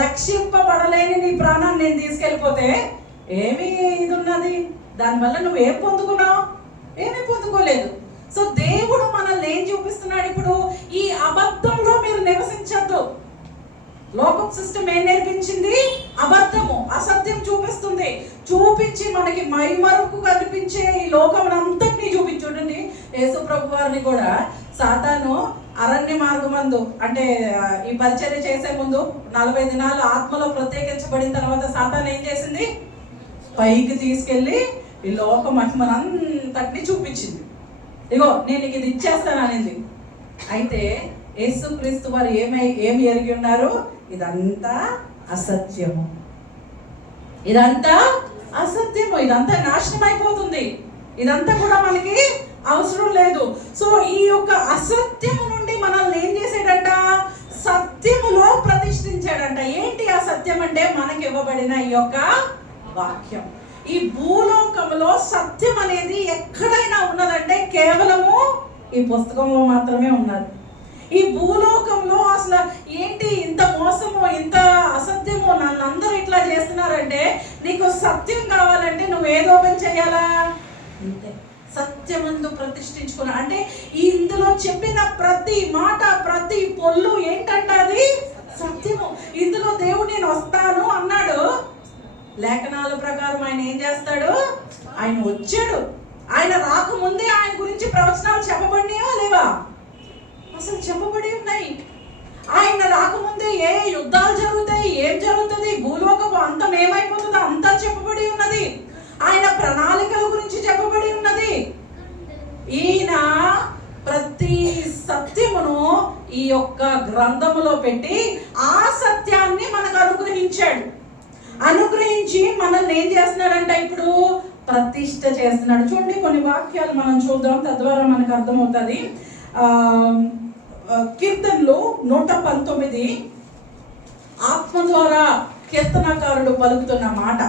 రక్షింపబడలేని నీ ప్రాణాన్ని నేను తీసుకెళ్ళిపోతే ఏమి ఇది ఉన్నది? దానివల్ల నువ్వు ఏం పొందుకున్నావు? ఏమీ పొందుకోలేదు. సో దేవుడు మనల్ని ఏం చూపిస్తున్నాడు? ఇప్పుడు ఈ అబద్ధంలో మీరు నివసించద్దు. లోకం సిస్టమ్ ఏం నేర్పించింది? అబద్ధము, అసత్యం చూపిస్తుంది. చూపించి మనకి మైమరుపు కనిపించే ఈ లోకం అంతటినీ చూపించుండి. యేసు ప్రభు వారిని కూడా సాతాను అరణ్య మార్గమందు, అంటే ఈ పరిచర్య చేసే ముందు 40 దినాలు ఆత్మలో ప్రత్యేకించబడిన తర్వాత సాతాను ఏం చేసింది? పైకి తీసుకెళ్ళి ఈ లోక మహిమనంతటినీ చూపించింది. ఇగో నేను ఇది ఇచ్చేస్తాను అనేది. అయితే యేసుక్రీస్తు వారు ఏమి ఎరిగి ఉన్నారు? ఇదంతా అసత్యము, ఇదంతా అసత్యము, ఇదంతా నాశనం అయిపోతుంది, ఇదంతా కూడా మనకి అవసరం లేదు. సో ఈ యొక్క అసత్యము నుండి మనల్ని ఏం చేసాడంట? సత్యములో ప్రతిష్ఠించాడంట. ఏంటి ఆ సత్యం అంటే? మనకి ఇవ్వబడిన ఈ యొక్క వాక్యం. ఈ భూలోకంలో సత్యం అనేది ఎక్కడైనా ఉన్నదంటే కేవలము ఈ పుస్తకంలో మాత్రమే ఉన్నది. ఈ భూలోకంలో అసలు ఏంటి ఇంత మోసము, ఇంత అసత్యము, నన్ను అందరూ ఇట్లా చేస్తున్నారంటే, నీకు సత్యం కావాలంటే నువ్వు ఏదో పని చేయాలా? అంతే, సత్యమందు ప్రతిష్ఠించుకున్నా అంటే ఇందులో చెప్పిన ప్రతి మాట, ప్రతి పొల్లు ఏంటంట? అది సత్యము. ఇందులో దేవుడు నేను వస్తాను అన్నాడు. లేఖనాల ప్రకారం ఆయన ఏం చేస్తాడు? ఆయన వచ్చాడు. ఆయన రాకముందే ఆయన గురించి ప్రవచనాలు చెప్పబడినాయా లేవా? అసలు చెప్పబడి ఉన్నాయి. ఆయన రాకముందే ఏ యుద్ధాలు జరుగుతాయి, ఏం జరుగుతుంది, భూలోకపు అంతం ఏమైపోతుందో అంతా చెప్పబడి ఉన్నది. ఆయన ప్రణాళికల గురించి చెప్పబడి ఉన్నది. ఈయన ప్రతి సత్యమును ఈ యొక్క గ్రంథములో పెట్టి ఆ సత్యాన్ని మనకు అనుగ్రహించాడు. అనుగ్రహించి మనల్ని ఏం చేస్తున్నాడంటే ఇప్పుడు ప్రతిష్ఠ చేస్తున్నాడు. చూడండి, కొన్ని వాక్యాలు మనం చూద్దాం, తద్వారా మనకు అర్థమవుతుంది. కీర్తనలు 119 ఆత్మ ద్వారా కీర్తనకారుడు పలుకుతున్న మాట.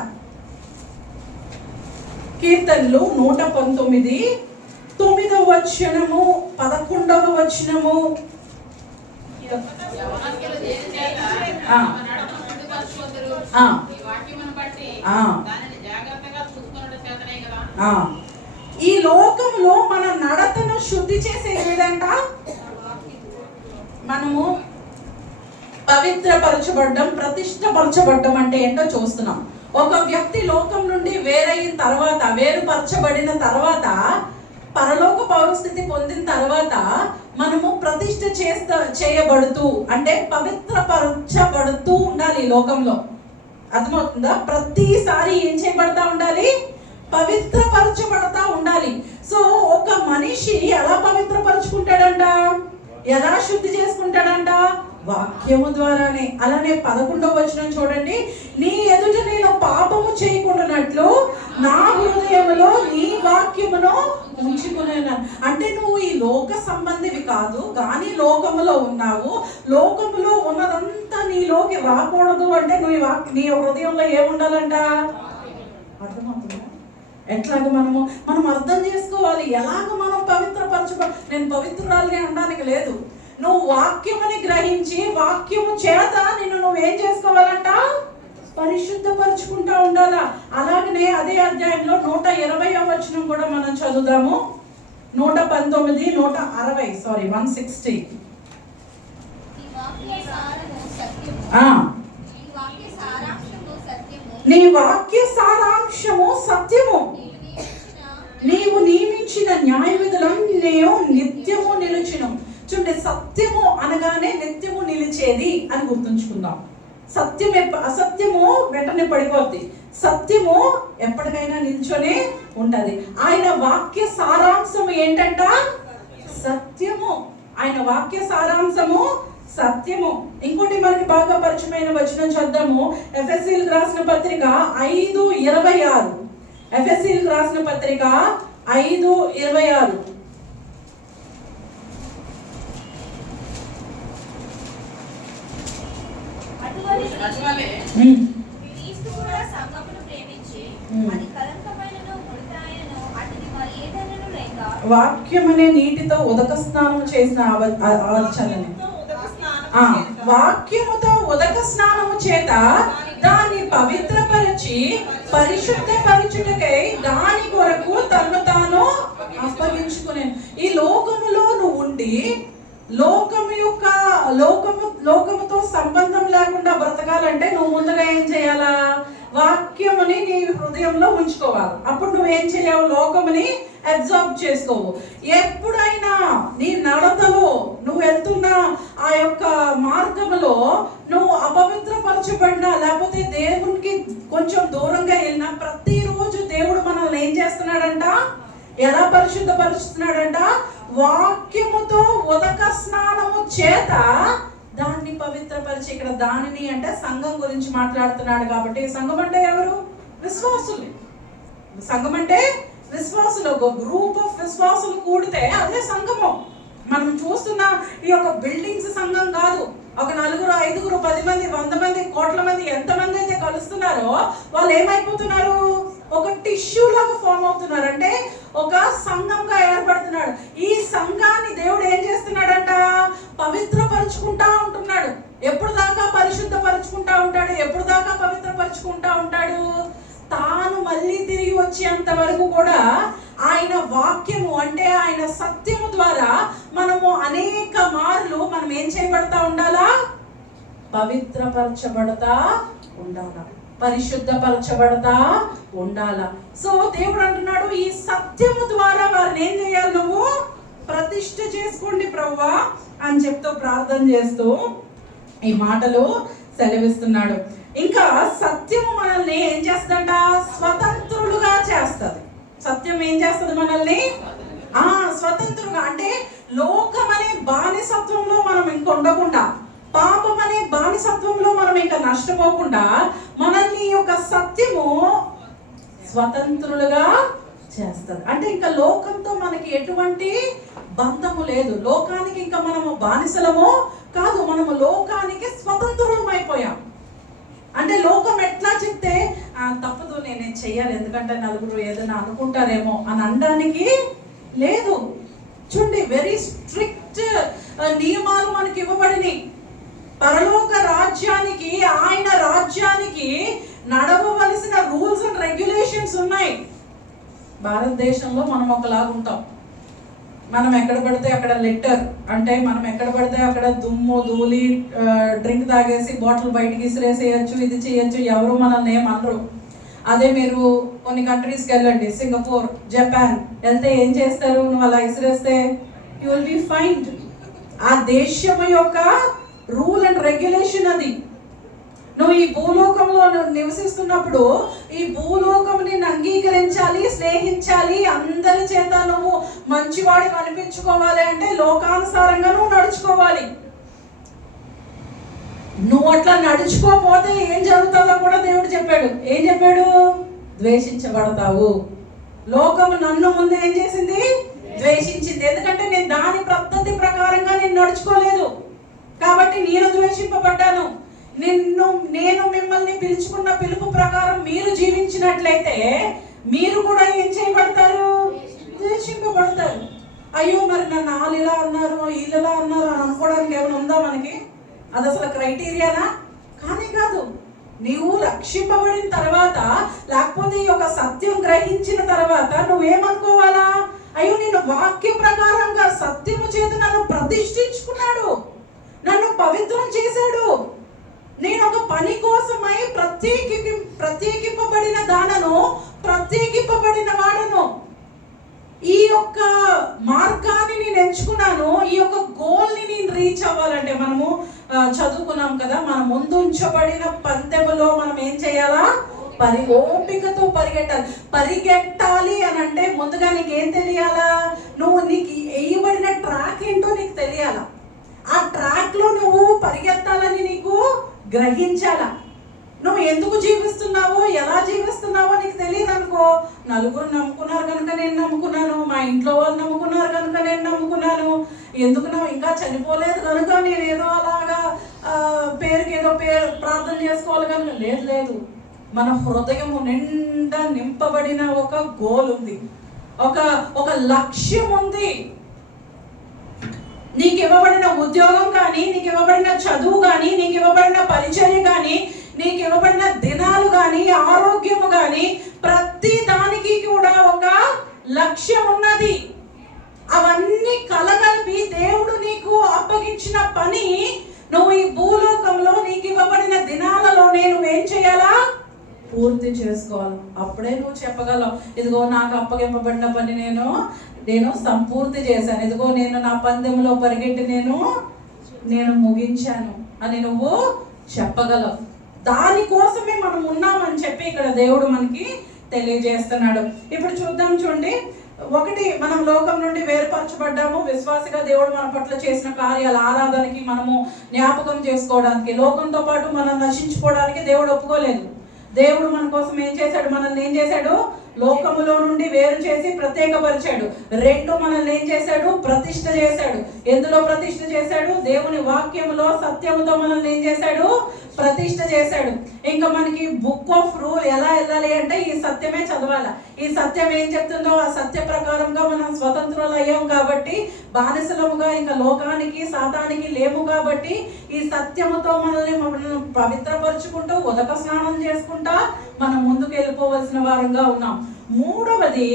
కీర్తనలు 119 9వ వచనము 11వ వచనము. ఈ లోకంలో మన నడతను శుద్ధి చేసేది ఏదంట? మనము పవిత్రపరచబడ్డం, ప్రతిష్టపరచబడ్డం అంటే ఏంటో చూస్తున్నాం. ఒక వ్యక్తి లోకం నుండి వేరైన తర్వాత, వేరుపరచబడిన తర్వాత, పరలోక పౌరస్థితి పొందిన తర్వాత మనము ప్రతిష్ఠ చేయబడుతూ అంటే పవిత్రపరచబడుతూ ఉండాలి ఈ లోకంలో. అర్థమవుతుందా? ప్రతిసారి ఏం చేయబడతా ఉండాలి? పవిత్రపరచబడతా ఉండాలి. సో ఒక మనిషి ఎలా పవిత్రపరచుకుంటాడంట? ఎలా శుద్ధి చేసుకుంటాడంట? వాక్యము ద్వారానే. అలానే 11వ వచనం చూడండి, నీ ఎదుట నేను పాపము చేయకుండానట్లు నా హృదయములో నీ వాక్యమును ఉంచుకునేనా. అంటే నువ్వు ఈ లోక సంబంధివి కాదు, కానీ లోకములో ఉన్నావు. లోకములో ఉన్నదంతా నీలోకి రాకూడదు అంటే నువ్వు నీ హృదయంలో ఏముండాలంట? అర్థమవుతుందా? ఎట్లాగ మనం అర్థం చేసుకోవాలి. ఎలాగ మనం నేను పవిత్రురాలుగా ఉండడానికి లేదు. నువ్వు వాక్యముని గ్రహించి వాక్యము చేత నిన్ను నువ్వేం చేసుకోవాలంట? పరిశుద్ధపరచుకుంటా ఉండాలా. అలాగనే అదే అధ్యాయంలో 120వ వచనం కూడా మనం చదువుదాము. 119 160 నీ వాక్య సారాంశము సత్యము, నీవు నియమించిన న్యాయ విధులను నిత్యము నిలుచును. చూడండి, సత్యము అనగానే నిత్యము నిలిచేది అని గుర్తుంచుకుందాం. అసత్యము వెంటనే పడిపోద్ది, సత్యము ఎప్పటికైనా నిల్చొనే ఉంటది. ఆయన వాక్య సారాంశము ఏంటంట? సత్యము. ఆయన వాక్య సారాంశము సత్యము. ఇంకోటి మనకి బాగా పరిచయమైన వచనం చదువుదాము. ఎఫెసీయులకు రాసిన పత్రిక 5:26. ఎఫెసీయులకు రాసిన పత్రిక 5:26. వాక్యమనే నీటితో ఉదక స్నానం చేసిన ఆవచనని, వాక్యముతో ఉదక స్నానము చేత దాన్ని పవిత్రపరిచి పరిశుద్ధపరచుటకై దాని కొరకు తన్ను తాను అప్పగించుకునే. ఈ లోకములో నువ్వు ఉండి లోకముతో సంబంధం లేకుండా బ్రతకాలంటే నువ్వు ముందుగా ఏం చేయాలా? వాక్యముని నీ హృదయంలో ఉంచుకోవాలి. అప్పుడు నువ్వేం చేయవు? లోకముని అబ్జార్బ్ చేసుకోవు. ఎప్పుడైనా నీ నడతలో నువ్వు వెళ్తున్న ఆ యొక్క మార్గములో నువ్వు అపవిత్రపరచబడినా, లేకపోతే దేవునికి కొంచెం దూరంగా వెళ్ళినా, ప్రతిరోజు దేవుడు మనల్ని ఏం చేస్తున్నాడంట? ఎలా పరిశుద్ధపరుస్తున్నాడంట? వాక్యముతో ఉదక స్నానము చేత దాన్ని పవిత్రపరిచి. ఇక్కడ దానిని అంటే సంఘం గురించి మాట్లాడుతున్నాడు కాబట్టి, సంఘం అంటే ఎవరు? విశ్వాసులు. సంఘం అంటే విశ్వాసులు, ఒక గ్రూప్ ఆఫ్ విశ్వాసులు కూడితే అదే సంఘము. మనం చూస్తున్న ఈ యొక్క బిల్డింగ్స్ సంఘం కాదు. ఒక 4, 5, 10 మంది, 100 మంది, కోట్ల మంది, ఎంతమంది అయితే కలుస్తున్నారో వాళ్ళు ఏమైపోతున్నారు? ఒక టిష్యూ లాగా ఫామ్ అవుతున్నారు. అంటే ఒక సంఘంగా ఏర్పడుతున్నాడు. ఈ సంఘాన్ని దేవుడు ఏం చేస్తున్నాడంట? పవిత్రపరుచుకుంటా ఉంటున్నాడు. ఎప్పుడు దాకా పరిశుద్ధపరుచుకుంటా ఉంటాడు? ఎప్పుడు దాకా పవిత్రపరుచుకుంటా ఉంటాడు? తాను మళ్ళీ తిరిగి వచ్చేంత వరకు కూడా ఆయన వాక్యము అంటే ఆయన సత్యము ద్వారా మనము అనేక మార్లు మనం ఏం చేయబడతా ఉండాలా? పవిత్రపరచబడతా ఉండాలా, పరిశుద్ధపరచబడతా ఉండాలా. సో దేవుడు అంటున్నాడు, ఈ సత్యము ద్వారా వారిని ఏం చేయాలి? నువ్వు ప్రతిష్ఠ చేసుకోండి ప్రభువా అని చెప్తూ ప్రార్థన చేస్తూ ఈ మాటలు సెలవిస్తున్నాడు. ఇంకా సత్యము మనల్ని ఏం చేస్తుందంట? స్వతంత్రులుగా చేస్తుంది. సత్యం ఏం చేస్తుంది మనల్ని? స్వతంత్రులుగా అంటే లోకం అనే బానిసత్వంలో మనం ఇంక ఉండకుండా, పాపం అనే బానిసత్వంలో మనం ఇంకా నష్టపోకుండా మనల్ని యొక్క సత్యము స్వతంత్రులుగా చేస్తుంది. అంటే ఇంకా లోకంతో మనకి ఎటువంటి బంధము లేదు. లోకానికి ఇంకా మనము బానిసలము కాదు, మనము లోకానికి స్వతంత్రులం అయిపోయాం. అంటే లోకం ఎట్లా చెప్తే తప్పదు, నేనేం చెయ్యాలి, ఎందుకంటే నలుగురు ఏదైనా అనుకుంటారేమో అని అనడానికి లేదు. చూడండి, వెరీ స్ట్రిక్ట్ నియమాలు మనకి ఇవ్వబడినాయి. పరలోక రాజ్యానికి, ఆయన రాజ్యానికి నడవవలసిన రూల్స్ అండ్ రెగ్యులేషన్స్ ఉన్నాయి. భారతదేశంలో మనం ఒకలాగా ఉంటాం. మనం ఎక్కడ పడితే అక్కడ లెటర్, అంటే మనం ఎక్కడ పడితే అక్కడ దుమ్ము ధూళి డ్రింక్ తాగేసి బాటిల్ బయటికి ఇసిరేసేయచ్చు, ఇది చేయొచ్చు, ఎవరు మనల్ని ఏమనరు. అదే మీరు కొన్ని కంట్రీస్కి వెళ్ళండి, సింగపూర్, జపాన్ వెళ్తే ఏం చేస్తారు? నువ్వు అలా ఇసిరేస్తే యూ విల్ బి ఫైన్డ్. ఆ దేశం యొక్క రూల్ అండ్ రెగ్యులేషన్ అది. నువ్వు ఈ భూలోకంలో నివసిస్తున్నప్పుడు ఈ భూలోకంని అంగీకరించాలి, స్నేహించాలి, అందరి చేత నువ్వు మంచివాడిని అనిపించుకోవాలి అంటే లోకానుసారంగా నువ్వు నడుచుకోవాలి. నువ్వు అట్లా నడుచుకోకపోతే ఏం జరుగుతుందో కూడా దేవుడు చెప్పాడు. ఏం చెప్పాడు? ద్వేషించబడతావు. లోకము నన్ను ముందు ఏం చేసింది? ద్వేషించింది. ఎందుకంటే నేను దాని పద్ధతి ప్రకారంగా నేను నడుచుకోలేదు కాబట్టి నేను ద్వేషింపబడ్డాను. నేను మిమ్మల్ని పిలుచుకున్న పిలుపు ప్రకారం మీరు జీవించినట్లయితే మీరు కూడా ఏం చేయబడతారు? ద్వేషింపబడతారు. అయ్యో మరి నన్ను వాళ్ళు ఇలా అన్నారు, వీళ్ళు ఇలా అన్నారు అని అనుకోవడానికి ఏమైనా ఉందా మనకి? అది అసలు క్రైటీరియానా? కానీ కాదు. నీవు రక్షింపబడిన తర్వాత, లేకపోతే ఈ యొక్క సత్యం గ్రహించిన తర్వాత నువ్వేమనుకోవాలా? అయ్యో నేను వాక్య ప్రకారంగా సత్యము చేత నన్ను ప్రతిష్ఠించుకున్నాడు, నన్ను పవిత్రం చేశాడు, నేను ఒక పని కోసమై ప్రత్యేకింపబడిన దానను, ప్రత్యేకింపబడిన వాడను, ఈ యొక్క మార్గాన్ని నేను ఎంచుకున్నాను, ఈ యొక్క గోల్ని నేను రీచ్ అవ్వాలంటే మనము చదువుకున్నాం కదా, మన ముందు ఉంచబడిన పందెములో మనం ఏం చేయాలా? ఓపికతో పరిగెట్టాలి అని అంటే ముందుగా నీకేం తెలియాలా? నీకు వేయబడిన ట్రాక్ ఏంటో నీకు తెలియాలా. ఆ ట్రాక్ లో నువ్వు పరిగెత్తాలని నీకు గ్రహించాలా. నువ్వు ఎందుకు జీవిస్తున్నావో, ఎలా జీవిస్తున్నావో నీకు తెలియదు అనుకో. నలుగురు నమ్ముకున్నారు కనుక నేను నమ్ముకున్నాను, మా ఇంట్లో వాళ్ళు నమ్ముకున్నారు కనుక నేను నమ్ముకున్నాను, ఎందుకు ఇంకా చనిపోలేదు కనుక నేను ఏదో అలాగా పేరుకి ఏదో ప్రార్థన చేసుకోవాలి కనుక లేదు. మన హృదయము నిండా నింపబడిన ఒక గోల్ ఉంది, ఒక లక్ష్యం ఉంది. నీకు ఇవ్వబడిన ఉద్యోగం కానీ, నీకు ఇవ్వబడిన చదువు కానీ, నీకు ఇవ్వబడిన పరిచర్య కానీ, నీకు ఇవ్వబడిన దినాలు కానీ, ఆరోగ్యము కానీ, ప్రతి దానికి కూడా ఒక లక్ష్యం ఉన్నది. అవన్నీ కలగలిపి దేవుడు నీకు అప్పగించిన పని నువ్వు ఈ భూలోకంలో నీకు ఇవ్వబడిన దినాలలో నువ్వేం చేయాలా? పూర్తి చేసుకోవాలి. అప్పుడే నువ్వు చెప్పగలవు, ఇదిగో నాకు అప్పగింపబడిన పని నేను సంపూర్తి చేశాను, ఇదిగో నేను నా పందెంలో పరిగెట్టి నేను ముగించాను అని నువ్వు చెప్పగలవు. దానికోసమే మనం ఉన్నామని చెప్పి ఇక్కడ దేవుడు మనకి తెలియజేస్తున్నాడు. ఇప్పుడు చూద్దాం, చూడండి ఒకటి, మనం లోకం నుండి వేరుపరచబడ్డాము. విశ్వాసిగా దేవుడు మన పట్ల చేసిన కార్యాల ఆరాధనకి మనము జ్ఞాపకం చేసుకోవడానికి, లోకంతో పాటు మనం నశించుకోవడానికి దేవుడు ఒప్పుకోలేదు. దేవుడు మన కోసం ఏం చేశాడు? మనల్ని ఏం చేశాడు? లోకములో నుండి వేరు చేసి ప్రత్యేకపరిచాడు. రెండు, మనల్ని ఏం చేశాడు? ప్రతిష్ఠ చేశాడు. ఎందులో ప్రతిష్ఠ చేశాడు? దేవుని వాక్యములో సత్యముతో మనల్ని ఏం చేశాడు? ప్రతిష్ఠ చేశాడు. ఇంకా మనకి బుక్ ఆఫ్ రూల్ ఎలా వెళ్ళాలి అంటే ఈ సత్యమే చదవాలి. ఈ సత్యం ఏం చెప్తుందో ఆ సత్య ప్రకారంగా మనం స్వతంత్రులు అయ్యాం కాబట్టి, బానిసలముగా ఇంకా లోకానికి సాతానికి లేము కాబట్టి, ఈ సత్యముతో మనల్ని పవిత్రపరుచుకుంటూ ఉదక స్నానం చేసుకుంటా మనం ముందుకు వెళ్ళిపోవలసిన వారంగా ఉన్నాం. మూడవది,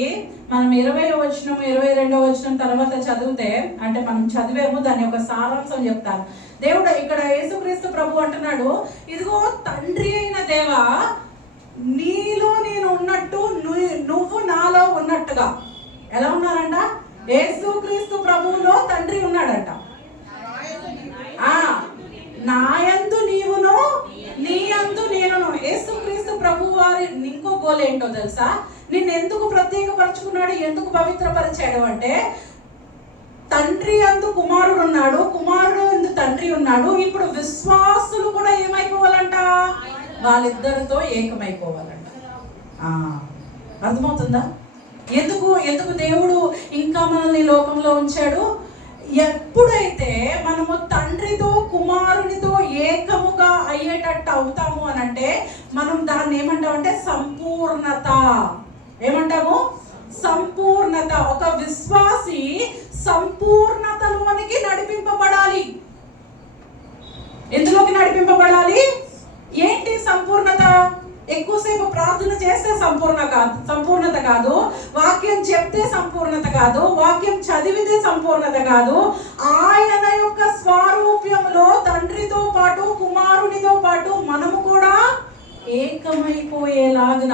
మనం 20వ వచనం 22వ వచనం తర్వాత చదివితే, అంటే మనం చదివేమో దాని యొక్క సారాంశం చెప్తాను. దేవుడు ఇక్కడ యేసుక్రీస్తు ప్రభు అంటున్నాడు, ఇదిగో తండ్రి అయిన దేవా, నీలో నేను ఉన్నట్టు నువ్వు నాలో ఉన్నట్టుగా. ఎలా ఉన్నారంట? యేసుక్రీస్తు ప్రభువులో తండ్రి ఉన్నాడంట. నాయందు నీవును, నీ యందు నేనును. యేసుక్రీస్తు ప్రభు వారి ఇంకో గోల్ ఏంటో తెలుసా? నిన్ను ఎందుకు ప్రత్యేకపరచుకున్నాడు, ఎందుకు పవిత్రపరిచాడు అంటే, తండ్రి యందు కుమారుడు ఉన్నాడు, కుమారుడు యందు తండ్రి ఉన్నాడు. ఇప్పుడు విశ్వాసులు కూడా ఏమైపోవాలంట? వాళ్ళిద్దరితో ఏకమైపోవాలంట. అర్థమవుతుందా? ఎందుకు దేవుడు ఇంకా మనల్ని లోకంలో ఉంచాడు? ఎప్పుడైతే మనము తండ్రితో కుమారునితో ఏకముగా అయ్యేటట్టు అవుతాము అని అంటే, మనం దాన్ని ఏమంటామంటే సంపూర్ణత. ఏమంటాము? సంపూర్ణత. ఒక విశ్వాసి సంపూర్ణతలోనికి నడిపింపబడాలి. ఎందులోకి నడిపింపబడాలి? ఏంటి సంపూర్ణత? ఎక్కువసేపు ప్రార్థన చేస్తే సంపూర్ణత కాదు, వాక్యం చెప్తే సంపూర్ణత కాదు, వాక్యం చదివితే సంపూర్ణత కాదు. ఆయన యొక్క స్వరూప్యంలో తండ్రితో పాటు కుమారునితో పాటు మనము కూడా ఏకమైపోయేలాగున,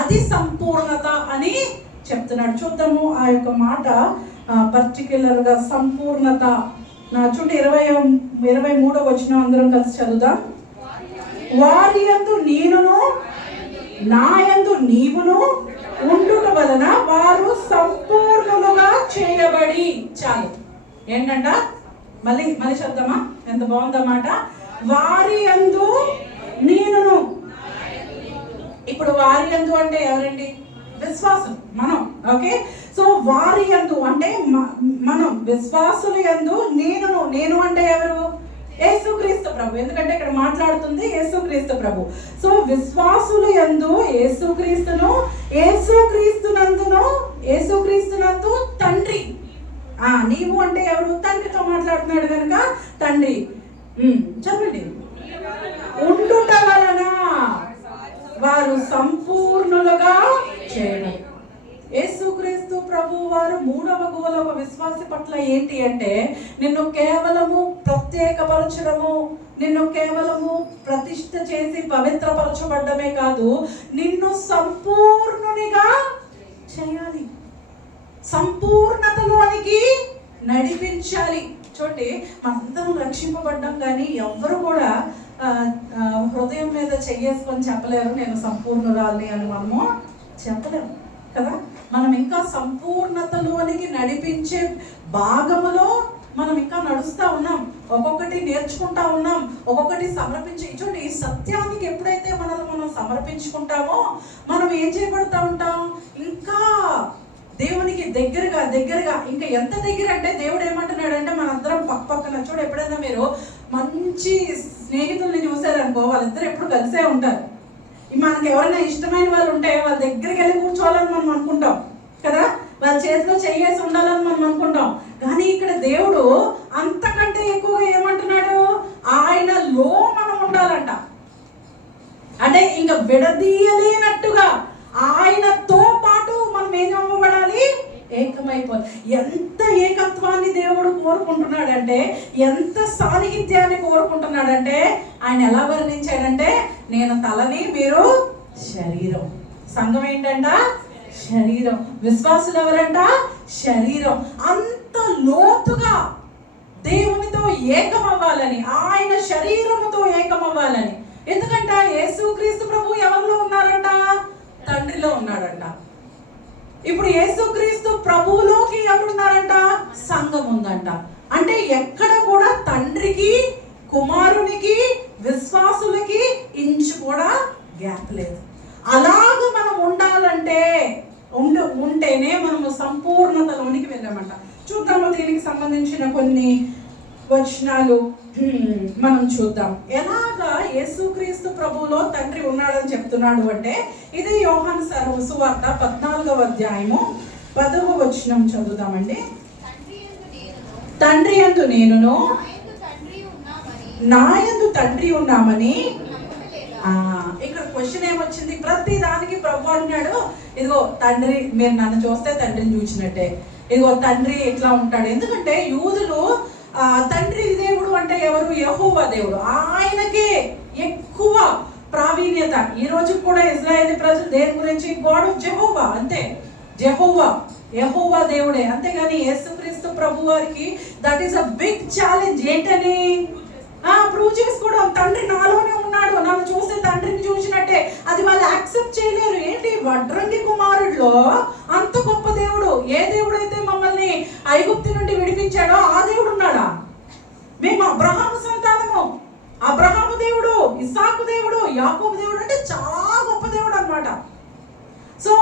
అది సంపూర్ణత అని చెప్తున్నాడు. చూద్దాము ఆ యొక్క మాట పర్టిక్యులర్ గా. సంపూర్ణత చూడండి, 23వ వచనం అందరం కలిసి చదువుదాం. వారి యందు నేనును, నా యందు నీవును ఉండుట వలన వారు సంపూర్ణులుగా చేయబడి. చాలు. ఏంటంట? మళ్ళీ చెప్తామా? ఎంత బాగుందన్నమాట. వారి యందు నేనును. ఇప్పుడు వారి యందు అంటే ఎవరండి? విశ్వాసం, మనం. ఓకే, సో వారి యందు అంటే మనం విశ్వాసుల యందు నేను అంటే ఎవరు? యేసుక్రీస్తు ప్రభు. ఎందుకంటే ఇక్కడ మాట్లాడుతుంది యేసుక్రీస్తు ప్రభు. సో విశ్వాసుల యందు యేసుక్రీస్తును, యేసుక్రీస్తునందు తండ్రి. నీవు అంటే ఎవరు? తండ్రితో మాట్లాడుతున్నాడు కనుక తండ్రి. చెప్పండి. ఉండుట వలన వారు సంపూర్ణులుగా చేయడం. యేసుక్రీస్తు ప్రభు వారు మూడవ గోల్ ఒక విశ్వాసి పట్ల ఏంటి అంటే, నిన్ను కేవలము ప్రత్యేకపరచడము, నిన్ను కేవలము ప్రతిష్ఠ చేసి పవిత్రపరచబడ్డమే కాదు, నిన్ను సంపూర్ణునిగా చేయాలి, సంపూర్ణతలోనికి నడిపించాలి. చూడండి, మనందరం రక్షింపబడ్డాం, కానీ ఎవ్వరు కూడా హృదయం మీద చెయ్యేసుకొని చెప్పలేరు నేను సంపూర్ణురాలి అని. మనము చెప్పలేము కదా. మనం ఇంకా సంపూర్ణతలోనికి నడిపించే భాగములో మనం ఇంకా నడుస్తూ ఉన్నాం, ఒక్కొక్కటి నేర్చుకుంటా ఉన్నాం, ఒక్కొక్కటి చూడండి, ఈ సత్యానికి ఎప్పుడైతే మనం సమర్పించుకుంటామో మనం ఏం చేయబడతా ఉంటాం? ఇంకా దేవునికి దగ్గరగా ఇంకా ఎంత దగ్గర అంటే, దేవుడు ఏమంటున్నాడంటే, మనందరం పక్కన చూడు, ఎప్పుడైనా మీరు మంచి స్నేహితుల్ని చూసారనుకో, వాళ్ళిద్దరు ఎప్పుడు కలిసే ఉంటారు. మనకి ఎవరైనా ఇష్టమైన వాళ్ళు ఉంటే వాళ్ళ దగ్గరికి వెళ్ళి కూర్చోవాలని మనం అనుకుంటాం కదా, వాళ్ళ చేతిలో చెయ్యేసి ఉండాలని మనం అనుకుంటాం. కానీ ఇక్కడ దేవుడు అంతకంటే ఎక్కువగా ఏమంటున్నాడు? ఆయనలో మనం ఉండాలంట. అంటే ఇంకా విడదీయలేనట్టుగా ఆయనతో పాటు మనం ఏం అవ్వబడాలి? ఏకమైపోవాలి. ఎంత ఏకత్వాన్ని దేవుడు కోరుకుంటున్నాడంటే, ఎంత సాన్నిహిత్యాన్ని కోరుకుంటున్నాడంటే, ఆయన ఎలా వర్ణించాడంటే, నేను తలని, మీరు శరీరం. సంఘం ఏంటంట? శరీరం. విశ్వాసులు ఎవరంట? శరీరం. అంత లోతుగా దేవునితో ఏకమవ్వాలని, ఆయన శరీరముతో ఏకమవ్వాలని. ఎందుకంట? యేసుక్రీస్తు ప్రభు ఎవరిలో ఉన్నారంట? తండ్రిలో ఉన్నాడంట. ఇప్పుడు యేసుక్రీస్తు ప్రభువులోకి ఎవరున్నారంట? సంఘం ఉందంట. అంటే ఎక్కడ కూడా తండ్రికి, కుమారునికి, విశ్వాసులకి ఇంచు కూడా గ్యాప్ లేదు. అలాగ మనం ఉండాలంటే ఉంటేనే మనము సంపూర్ణతలోనికి వెళ్ళామంట. చూద్దాము దీనికి సంబంధించిన కొన్ని వచనాలు మనం చూద్దాం. ఎలాగా యేసుక్రీస్తు ప్రభువులో తండ్రి ఉన్నాడని చెప్తున్నాడు అంటే, ఇది యోహాను సువార్త 14వ అధ్యాయము 10వ వచనం చదువుదామండి. తండ్రి యందు నేనును నా యందు తండ్రి ఉన్నామని. ఇక్కడ క్వశ్చన్ ఏమొచ్చింది? ప్రతి దానికి ప్రభు అంటున్నాడు, ఇదిగో తండ్రి, మీరు నన్ను చూస్తే తండ్రిని చూసినట్టే, ఇదిగో తండ్రి ఇట్లా ఉంటాడు. ఎందుకంటే యూదులు తండ్రి దేవుడు అంటే ఎవరు? యెహోవా దేవుడు. ఆయనకే ఎక్కువ ప్రావీణ్యత. ఈ రోజు కూడా ఇజ్రాయేలీ ప్రజలు దేని గురించి? గాడ్ ఆఫ్ జెహోవా, అంతే. యెహోవా దేవుడే. అంతేగాని యేసుక్రీస్తు ప్రభు వారికి that is a big challenge. ఏంటని? ప్రూవ్ చేసుకోవడం, తండ్రి నాలోనే ఉన్నాడు, నన్ను చూస్తే తండ్రిని చూసినట్టే. అది వాళ్ళు యాక్సెప్ట్ చేయలేరు. ఏంటి? వడ్రంగి కుమారుడిలో అంత గొప్ప దేవుడు, ఏ దేవుడైతే మమ్మల్ని ఐగుప్తు నుండి విడిపించాడో ఆ దేవుడు ఉన్నాడా? మేము అబ్రహాము సంతానము, అబ్రహాము దేవుడు, ఇస్సాకు దేవుడు, యాకోబు దేవుడు అంటే చాలా గొప్ప దేవుడు అన్నమాట. సో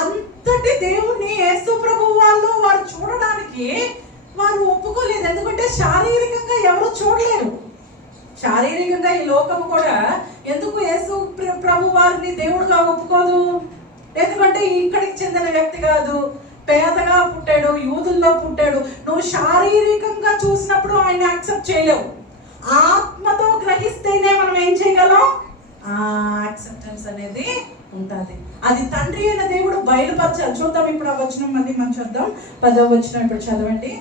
అంతటి దేవుణ్ణి యేసు ప్రభు వారు చూడడానికి వారు ఒప్పుకోలేదు. ఎందుకంటే శారీరకంగా ఎవరు చూడలేరు. శారీరకంగా ఈ లోకం కూడా ఎందుకు యేసు ప్రభు వారిని దేవుడుగా ఒప్పుకోదు? ఎందుకంటే ఇక్కడికి చెందిన వ్యక్తి కాదు, పేదగా పుట్టాడు, యూదుల్లో పుట్టాడు. నువ్వు శారీరకంగా చూసినప్పుడు ఆయన యాక్సెప్ట్ చేయలేవు. ఆత్మతో గ్రహిస్తేనే మనం ఏం చేయగలం? యాక్సెప్టెన్స్ అనేది ఉంటుంది. అది తండ్రి అయిన దేవుడు బయలుపరచాలి. చూద్దాం ఇప్పుడు ఆ వచనం మళ్ళీ మనం చూద్దాం. 10వ వచనం ఇప్పుడు చదవండి.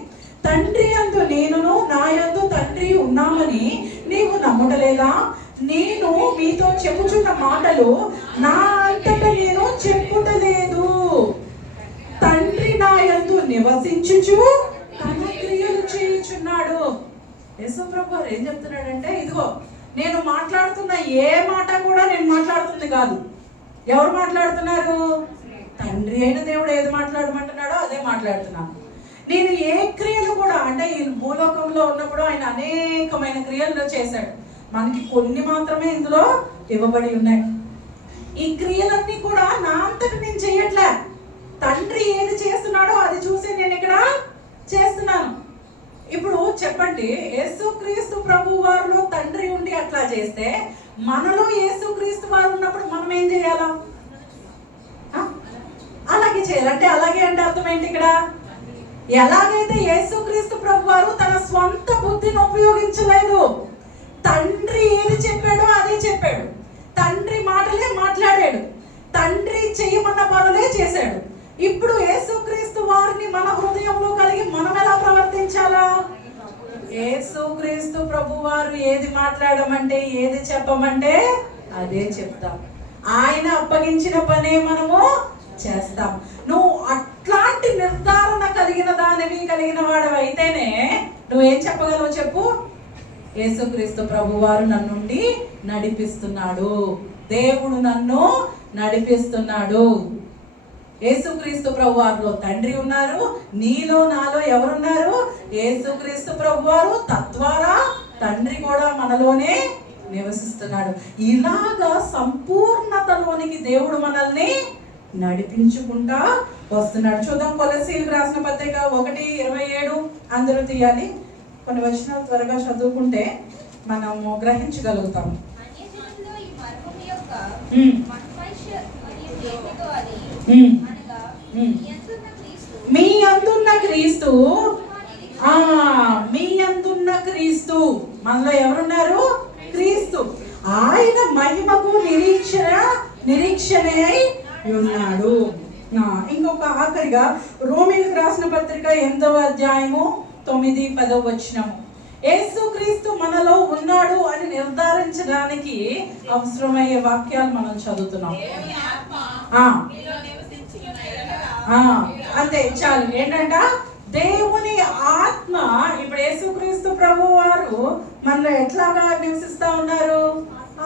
తండ్రి యందు నేనును నా యందు తండ్రి ఉన్నామని నీవు నమ్ముటలేదా? నేను మీతో చెప్పుచున్న మాటలు నా అంతట నేను చెప్పుటలేదు. తండ్రి నా యందు నివసించుచు తన క్రియలు చేయుచున్నాడు. యేసు ప్రభు ఏం చెప్తున్నాడంటే, ఇదిగో నేను మాట్లాడుతున్న ఏ మాట కూడా నేను మాట్లాడుతుంది కాదు. ఎవరు మాట్లాడుతున్నారు? తండ్రి అయిన దేవుడు ఏది మాట్లాడమంటున్నాడో అదే మాట్లాడుతున్నాను. నేను ఏ క్రియలు కూడా, అంటే ఈ భూలోకంలో ఉన్నప్పుడు ఆయన అనేకమైన క్రియలు చేశాడు. మనకి కొన్ని మాత్రమే ఇందులో ఇవ్వబడి ఉన్నాయి. ఈ క్రియలన్నీ కూడా నా అంతటి నేను చేయట్లే. తండ్రి ఏది చేస్తున్నాడో అది చూసి నేను ఇక్కడ చేస్తున్నాను. ఇప్పుడు చెప్పండి, యేసుక్రీస్తు ప్రభు వారిలో తండ్రి ఉండి అట్లా చేస్తే, మనలో యేసుక్రీస్తు వారు ఉన్నప్పుడు మనం ఏం చేయాలా? అలాగే చేయాలి. అంటే అలాగే అంటే అర్థం ఏంటి? ఇక్కడ ఎలాగైతే యేసుక్రీస్తు ప్రభు వారు తన స్వంత బుద్ధిని ఉపయోగించలేదు, తండ్రి ఏది చెప్పాడో అదే చెప్పాడు, తండ్రి మాటలే మాట్లాడాడు, తండ్రి చేయమన్న పనులే చేశాడు. ఇప్పుడు యేసుక్రీస్తు వారిని మన హృదయంలో కలిగి మనం ఎలా ప్రవర్తించాలా? యేసుక్రీస్తు ప్రభు వారు ఏది మాట్లాడమంటే, ఏది చెప్పమంటే అదే చెప్తాం. ఆయన అప్పగించిన పనే మనము చేస్తాం. నువ్వు అట్లాంటి నిర్ధారణ కలిగిన వాడు అయితేనే నువ్వేం చెప్పగలవు చెప్పు? యేసుక్రీస్తు ప్రభు వారు నన్నుండి నడిపిస్తున్నాడు, దేవుడు నన్ను నడిపిస్తున్నాడు. యేసుక్రీస్తు ప్రభు వారిలో తండ్రి ఉన్నారు, నీలో నాలో ఎవరున్నారు? యేసుక్రీస్తు ప్రభు వారు. తద్వారా తండ్రి కూడా మనలోనే నివసిస్తున్నాడు. ఇలాగా సంపూర్ణతలోనికి దేవుడు మనల్ని నడిపించుకుంటా వస్తున్నాడు. చూద్దాం కొలస్సీలకు రాసిన పత్రిక 1:27 అందరూ తీయాలి. కొన్ని వచనాలు త్వరగా చదువుకుంటే మనము గ్రహించగలుగుతాము. మీ అందున్న క్రీస్తు, మీ అందున్న క్రీస్తు, మనలో ఎవరున్నారు? క్రీస్తు. ఆయన మహిమకు నిరీక్షణే ఉన్నాడు. ఇంకొక ఆఖరిగా రోమీలకు రాసిన పత్రిక 8వ అధ్యాయము 9-10 వచనము. యేసుక్రీస్తు మనలో ఉన్నాడు అని నిర్ధారించడానికి అవసరమయ్యే వాక్యాలు మనం చదువుతున్నాం. అంతే చాలు. ఏంటంట? దేవుని ఆత్మ. ఇప్పుడు యేసుక్రీస్తు ప్రభు వారు మనలో ఎట్లాగా నివసిస్తా ఉన్నారు?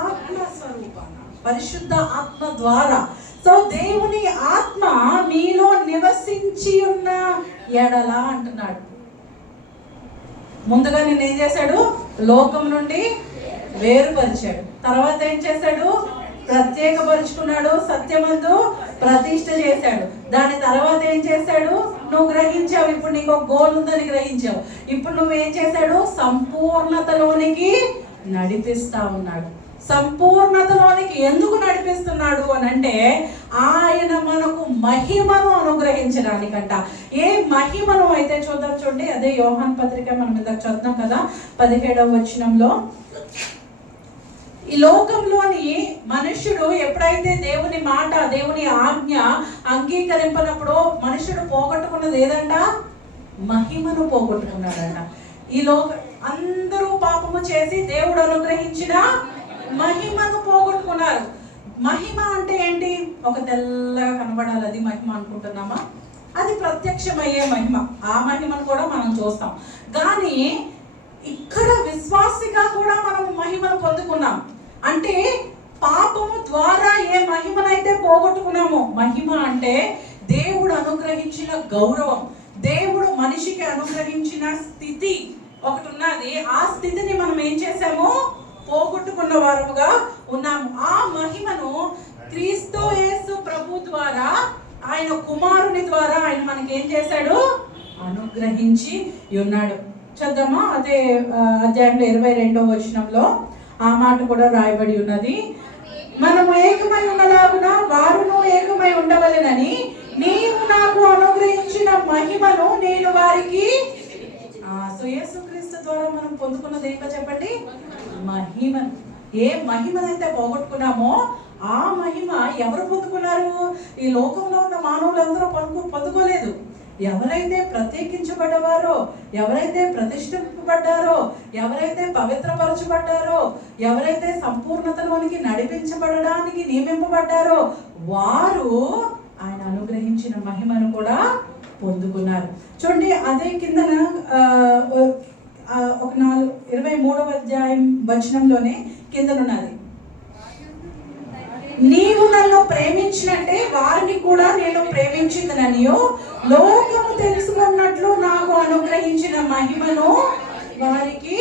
ఆత్మ స్వరూపాన, పరిశుద్ధ ఆత్మ ద్వారా. సో సో దేవుని ఆత్మ మీలో నివసించి ఉన్న ఎడల అంటున్నాడు. ముందుగా నేను ఏం చేశాడు? లోకం నుండి వేరుపరిచాడు. తర్వాత ఏం చేశాడు? ప్రత్యేకపరుచుకున్నాడు, సత్యమందు ప్రతిష్ఠ చేశాడు. దాని తర్వాత ఏం చేశాడు? నువ్వు గ్రహించావు, ఇప్పుడు నీకు ఒక గోల్ ఉందని గ్రహించావు. ఇప్పుడు నువ్వేం చేశాడు? సంపూర్ణతలోనికి నడిపిస్తా ఉన్నాడు. సంపూర్ణతలోనికి ఎందుకు నడిపిస్తున్నాడు అని అంటే ఆయన మనకు మహిమను అనుగ్రహించడానికంట. ఏ మహిమను అయితే చూద్దాం, చూడండి. అదే యోహాను పత్రిక మనం ఇందాక చదువుతాం కదా, 17వ వచనంలో, ఈ లోకంలోని మనుష్యుడు ఎప్పుడైతే దేవుని మాట, దేవుని ఆజ్ఞ అంగీకరింపనప్పుడు మనుషుడు పోగొట్టుకున్నది ఏదంట? మహిమను పోగొట్టుకున్నాడంట. ఈ అందరూ పాపము చేసి దేవుడు అనుగ్రహించిన మహిమను పోగొట్టుకున్నారు. మహిమ అంటే ఏంటి? ఒక తెల్లగా కనబడాలి, అది మహిమ అనుకుంటున్నామా? అది ప్రత్యక్షమయ్యే మహిమ. ఆ మహిమను కూడా మనం చూస్తాం. కానీ ఇక్కడ విశ్వాసిగా కూడా మనం మహిమను పొందుకున్నాం. అంటే పాపము ద్వారా ఏ మహిమనైతే పోగొట్టుకున్నామో, మహిమ అంటే దేవుడు అనుగ్రహించిన గౌరవం, దేవుడు మనిషికి అనుగ్రహించిన స్థితి ఒకటి ఉన్నది. ఆ స్థితిని మనం ఏం చేసాము? పోగొట్టుకున్న వారముగా ఉన్నాము. ఆ మహిమను క్రీస్తు యేసు ప్రభు ద్వారా, ఆయన కుమారుని ద్వారా ఆయన మనకి ఏం చేశాడు? అనుగ్రహించి ఉన్నాడు. చూద్దామా? అదే అధ్యాయంలో 22వ వచనంలో ఆ మాట కూడా రాయబడి ఉన్నది. మనము ఏకమై ఉన్నలాగున వారును ఏకమై ఉండవలెనని నీవు నాకు అనుగ్రహించిన మహిమను నేను వారికి. సో యేసుక్రీస్తు ద్వారా మనం పొందుకున్నది ఏంటో చెప్పండి? మహిమను. ఏ మహిమనైతే పోగొట్టుకున్నామో ఆ మహిమ ఎవరు పొందుకున్నారు? ఈ లోకంలో ఉన్న మానవులందరూ పొందుకోలేదు. ఎవరైతే ప్రత్యేకించబడ్డవారో, ఎవరైతే ప్రతిష్ఠింపబడ్డారో, ఎవరైతే పవిత్రపరచబడ్డారో, ఎవరైతే సంపూర్ణతలోనికి నడిపించబడడానికి నియమింపబడ్డారో వారు ఆయన అనుగ్రహించిన మహిమను కూడా పొందుకున్నారు. చూడండి, అదే కిందన ఒక 23వ అధ్యాయం వచనంలోనే కిందనున్నది, నీవు నన్ను ప్రేమించినట్టే వారిని కూడా నేను ప్రేమించిందననియో లోకము తెలుసుకున్నట్లు నాకు అనుగ్రహించిన మహిమను వారికి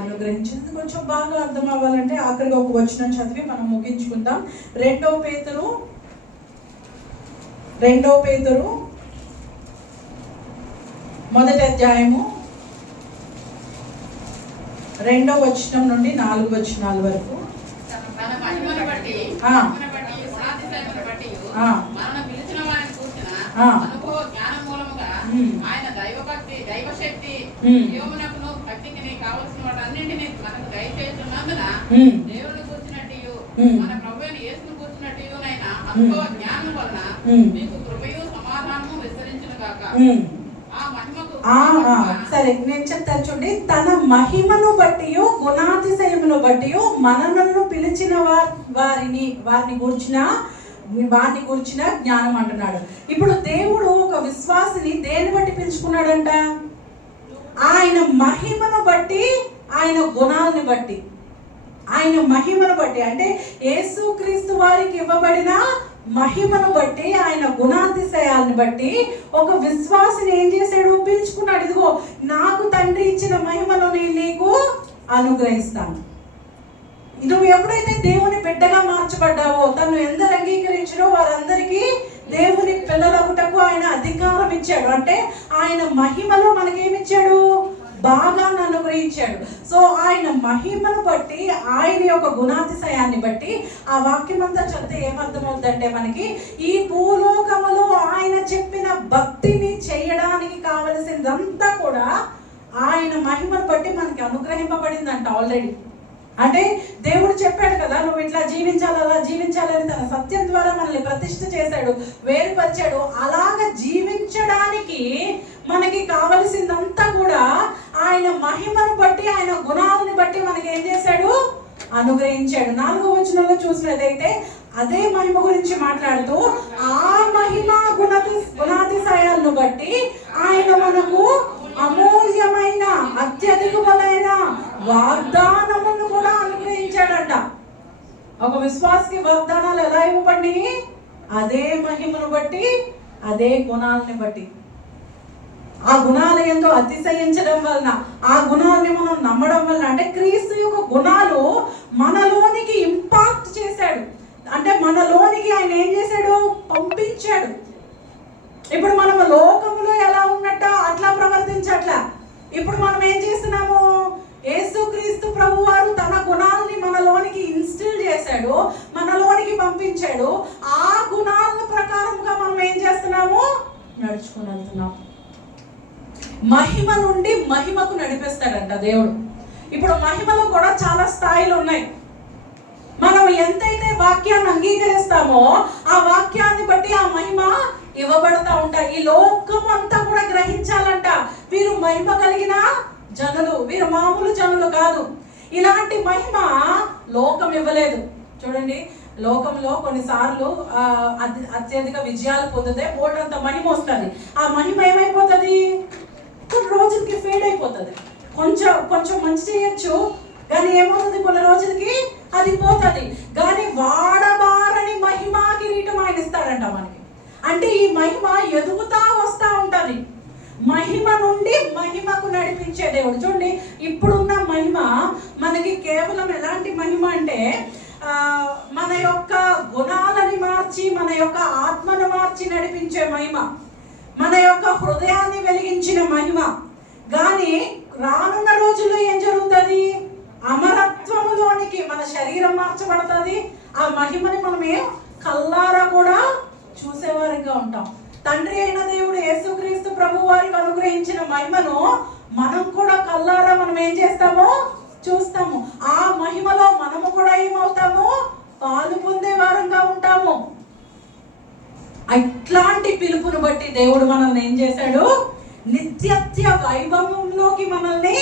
అనుగ్రహించింది. కొంచెం బాగా అర్థం అవ్వాలంటే ఆఖరిగా ఒక వచనం చదివి మనం ముగించుకుందాం. 2 పేతురు మొదటి అధ్యాయము 2వ వచనం నుండి 4 వచనాల వరకు. సరే, నేను చెప్తాను చూడండి. తన మహిమను బట్టి, గుణాతిశయమును బట్టి మనలను పిలిచిన వారిని గురించిన జ్ఞానం అంటున్నాడు. ఇప్పుడు దేవుడు ఒక విశ్వాసిని దేని బట్టి పిలుచుకున్నాడంట? ఆయన మహిమను బట్టి, ఆయన గుణాలను బట్టి, ఆయన మహిమను బట్టి. అంటే యేసుక్రీస్తు వారికి ఇవ్వబడిన మహిమను బట్టి, ఆయన గుణాతిశయాలను బట్టి ఒక విశ్వాసిని ఏం చేశాడు? పిలుచుకున్నాడు. ఇదిగో నాకు తండ్రి ఇచ్చిన మహిమను నేను నీకు అనుగ్రహిస్తాను. నువ్వు ఎప్పుడైతే దేవుని బిడ్డగా మార్చబడ్డావో, తను ఎందరు అంగీకరించారో వారందరికీ దేవుని పిల్లలకుటకు ఆయన అధికారం ఇచ్చాడు. అంటే ఆయన మహిమలో మనకేమిచ్చాడు? భాగాన్ని అనుగ్రహించాడు. సో ఆయన మహిమను బట్టి, ఆయన యొక్క గుణాతిశయాన్ని బట్టి ఆ వాక్యం అంతా చదివితే ఏమర్థమవుతుందంటే మనకి ఈ భూలోకములో ఆయన చెప్పిన భక్తిని చేయడానికి కావలసిందంతా కూడా ఆయన మహిమను బట్టి మనకి అనుగ్రహింపబడిందంట ఆల్రెడీ. అంటే దేవుడు చెప్పాడు కదా, నువ్వు ఇట్లా జీవించాలి, అలా జీవించాలని తన సత్యం ద్వారా మనల్ని ప్రతిష్ఠ చేశాడు, వేరుపరిచాడు. అలాగ జీవించడానికి మనకి కావలసిందంతా కూడా ఆయన మహిమను బట్టి, ఆయన గుణాలను బట్టి మనకి ఏం చేశాడు? అనుగ్రహించాడు. 4వ వచనంలో చూసినదైతే అదే మహిమ గురించి మాట్లాడుతూ ఆ మహిమ గుణాతిశయాలను బట్టి ఆయన మనకు అమూల్యమైన, అత్యధికమైన వాగ్దానములను కూడా అనుగ్రహించాడంట. ఒక విశ్వాసకి వాగ్దానాలు ఎలా ఇవ్వబడి? అదే మహిమను బట్టి, అదే గుణాలని బట్టి. ఆ గుణాలు ఏందో అతిశయించడం వలన, ఆ గుణాలని మనం నమ్మడం వలన, అంటే క్రీస్తు యొక్క గుణాలు మనలోనికి ఇంపాక్ట్ చేశాడు. అంటే మనలోనికి ఆయన ఏం చేశాడు? పంపించాడు. ఇప్పుడు మనం లోకములో ఎలా ఉన్నట్ట అట్లా ప్రవర్తించట్లా. ఇప్పుడు మనం ఏం చేస్తున్నాము? యేసుక్రీస్తు ప్రభు వారు తన గుణాలని మనలోనికి ఇన్స్టిల్ చేశాడు, మనలోనికి పంపించాడు. ఆ గుణాల ప్రకారంగా మనం ఏం చేస్తున్నాము? నడుచుకుని వెళ్తున్నాం. మహిమ నుండి మహిమకు నడిపిస్తాడంట దేవుడు. ఇప్పుడు మహిమలో కూడా చాలా స్థాయిలు ఉన్నాయి. మనం ఎంతైతే వాక్యాన్ని అంగీకరిస్తామో ఆ వాక్యాన్ని బట్టి ఆ మహిమ ఇవ్వబడతా ఉంటాయి. ఈ లోకం అంతా కూడా గ్రహించాలంట, వీరు మహిమ కలిగిన జనులు, వీరు మామూలు జనులు కాదు. ఇలాంటి మహిమ లోకం ఇవ్వలేదు. చూడండి, లోకంలో కొన్నిసార్లు అత్యధిక విజయాలు పొందితే బోర్డంత మహిమ వస్తుంది. ఆ మహిమ ఏమైపోతుంది? కొన్ని రోజులకి ఫేడ్ అయిపోతుంది. కొంచెం మంచి చేయొచ్చు, కానీ ఏమవుతుంది? కొన్ని రోజులకి అది పోతుంది. కానీ వాడబారని మహిమ కిరీటం ఆయన ఇస్తాడంట మనకి. అంటే ఈ మహిమ ఎదుగుతా వస్తూ ఉంటుంది. మహిమ నుండి మహిమకు నడిపించే దేవుడు. చూడండి, ఇప్పుడున్న మహిమ మనకి కేవలం ఎలాంటి మహిమ అంటే మన యొక్క గుణాలని మార్చి, మన యొక్క ఆత్మను మార్చి నడిపించే మహిమ, మన యొక్క హృదయాన్ని వెలిగించిన మహిమ. కానీ రానున్న రోజుల్లో ఏం జరుగుతుంది? అమరత్వములోనికి మన శరీరం మార్చబడుతుంది. ఆ మహిమని మనం కల్లారా కూడా చూసేవారిగా ఉంటాం. తండ్రి అయిన దేవుడు యేసుక్రీస్తు ప్రభు వారికి అనుగ్రహించిన మహిమను మనం కూడా కల్లారా మనం ఏం చేస్తాము? చూస్తాము. ఆ మహిమలో మనము కూడా ఏమవుతాము? పాలు పొందే వారంగా ఉంటాము. అట్లాంటి పిలుపును బట్టి దేవుడు మనల్ని ఏం చేశాడు? నిత్యత్య వైభవంలోకి మనల్ని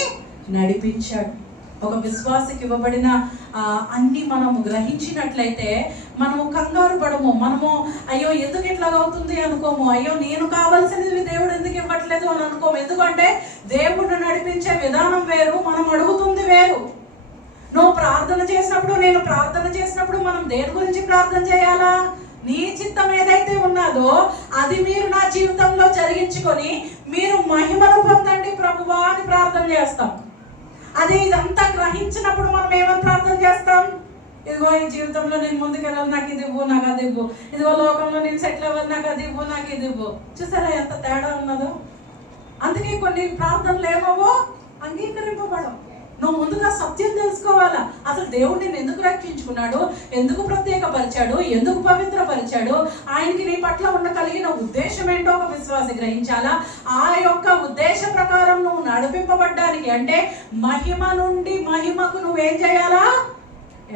నడిపించాడు. ఒక విశ్వాసకి ఇవ్వబడిన అన్ని మనము గ్రహించినట్లయితే మనము కంగారు పడము. మనము అయ్యో ఎందుకు ఇట్లాగా అవుతుంది అనుకోము. అయ్యో నేను కావాల్సినవి దేవుడు ఎందుకు ఇవ్వట్లేదు అని అనుకోము. ఎందుకంటే దేవుడు నడిపించే విధానం వేరు, మనం అడుగుతుంది వేరు. నువ్వు ప్రార్థన చేసినప్పుడు, నేను ప్రార్థన చేసినప్పుడు మనం దేని గురించి ప్రార్థన చేయాలా? నీ చిత్తం ఏదైతే ఉన్నదో అది మీరు నా జీవితంలో జరిగించుకొని మీరు మహిమను పొందండి ప్రభువా అని ప్రార్థన చేస్తాం. అదే ఇదంతా గ్రహించినప్పుడు మనం ఏమని ప్రార్థన చేస్తాం? ఇదిగో ఈ జీవితంలో నేను ముందుకెళ్ళాలి, నాకు ఇది ఇవ్వు, నాకు అది ఇవ్వు. ఇదిగో లోకంలో నేను సెటిల్ అవ్వాలి, నాకు అది ఇవ్వు, నాకు ఇది ఇవ్వు. చూసారా ఎంత తేడా ఉన్నదో? అందుకే కొన్ని ప్రార్థనలు ఏమవో అంగీకరింపబడవు. నువ్వు ముందుగా సత్యం తెలుసుకోవాలా. అసలు దేవుడు నేను ఎందుకు రక్షించుకున్నాడు, ఎందుకు ప్రత్యేకపరిచాడు, ఎందుకు పవిత్రపరిచాడు, ఆయనకి నీ పట్ల ఉన్న కలిగిన ఉద్దేశం ఏంటో ఒక విశ్వాసి గ్రహించాలా. ఆ యొక్క ఉద్దేశ ప్రకారం నువ్వు నడిపింపబడ్డానికి, అంటే మహిమ నుండి మహిమకు నువ్వేం చేయాలా?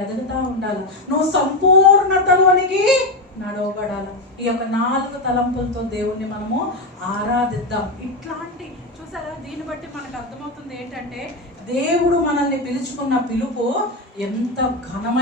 ఎదుగుతా ఉండాలి. నువ్వు సంపూర్ణతలోనికి నడవబడాల. ఈ యొక్క 4 తలంపులతో దేవుణ్ణి మనము ఆరాధిద్దాం. ఇట్లాంటి చూసారా, దీన్ని బట్టి మనకు అర్థమవుతుంది ఏంటంటే దేవుడు మనల్ని పిలుచుకున్న పిలుపు ఎంత ఘనమైన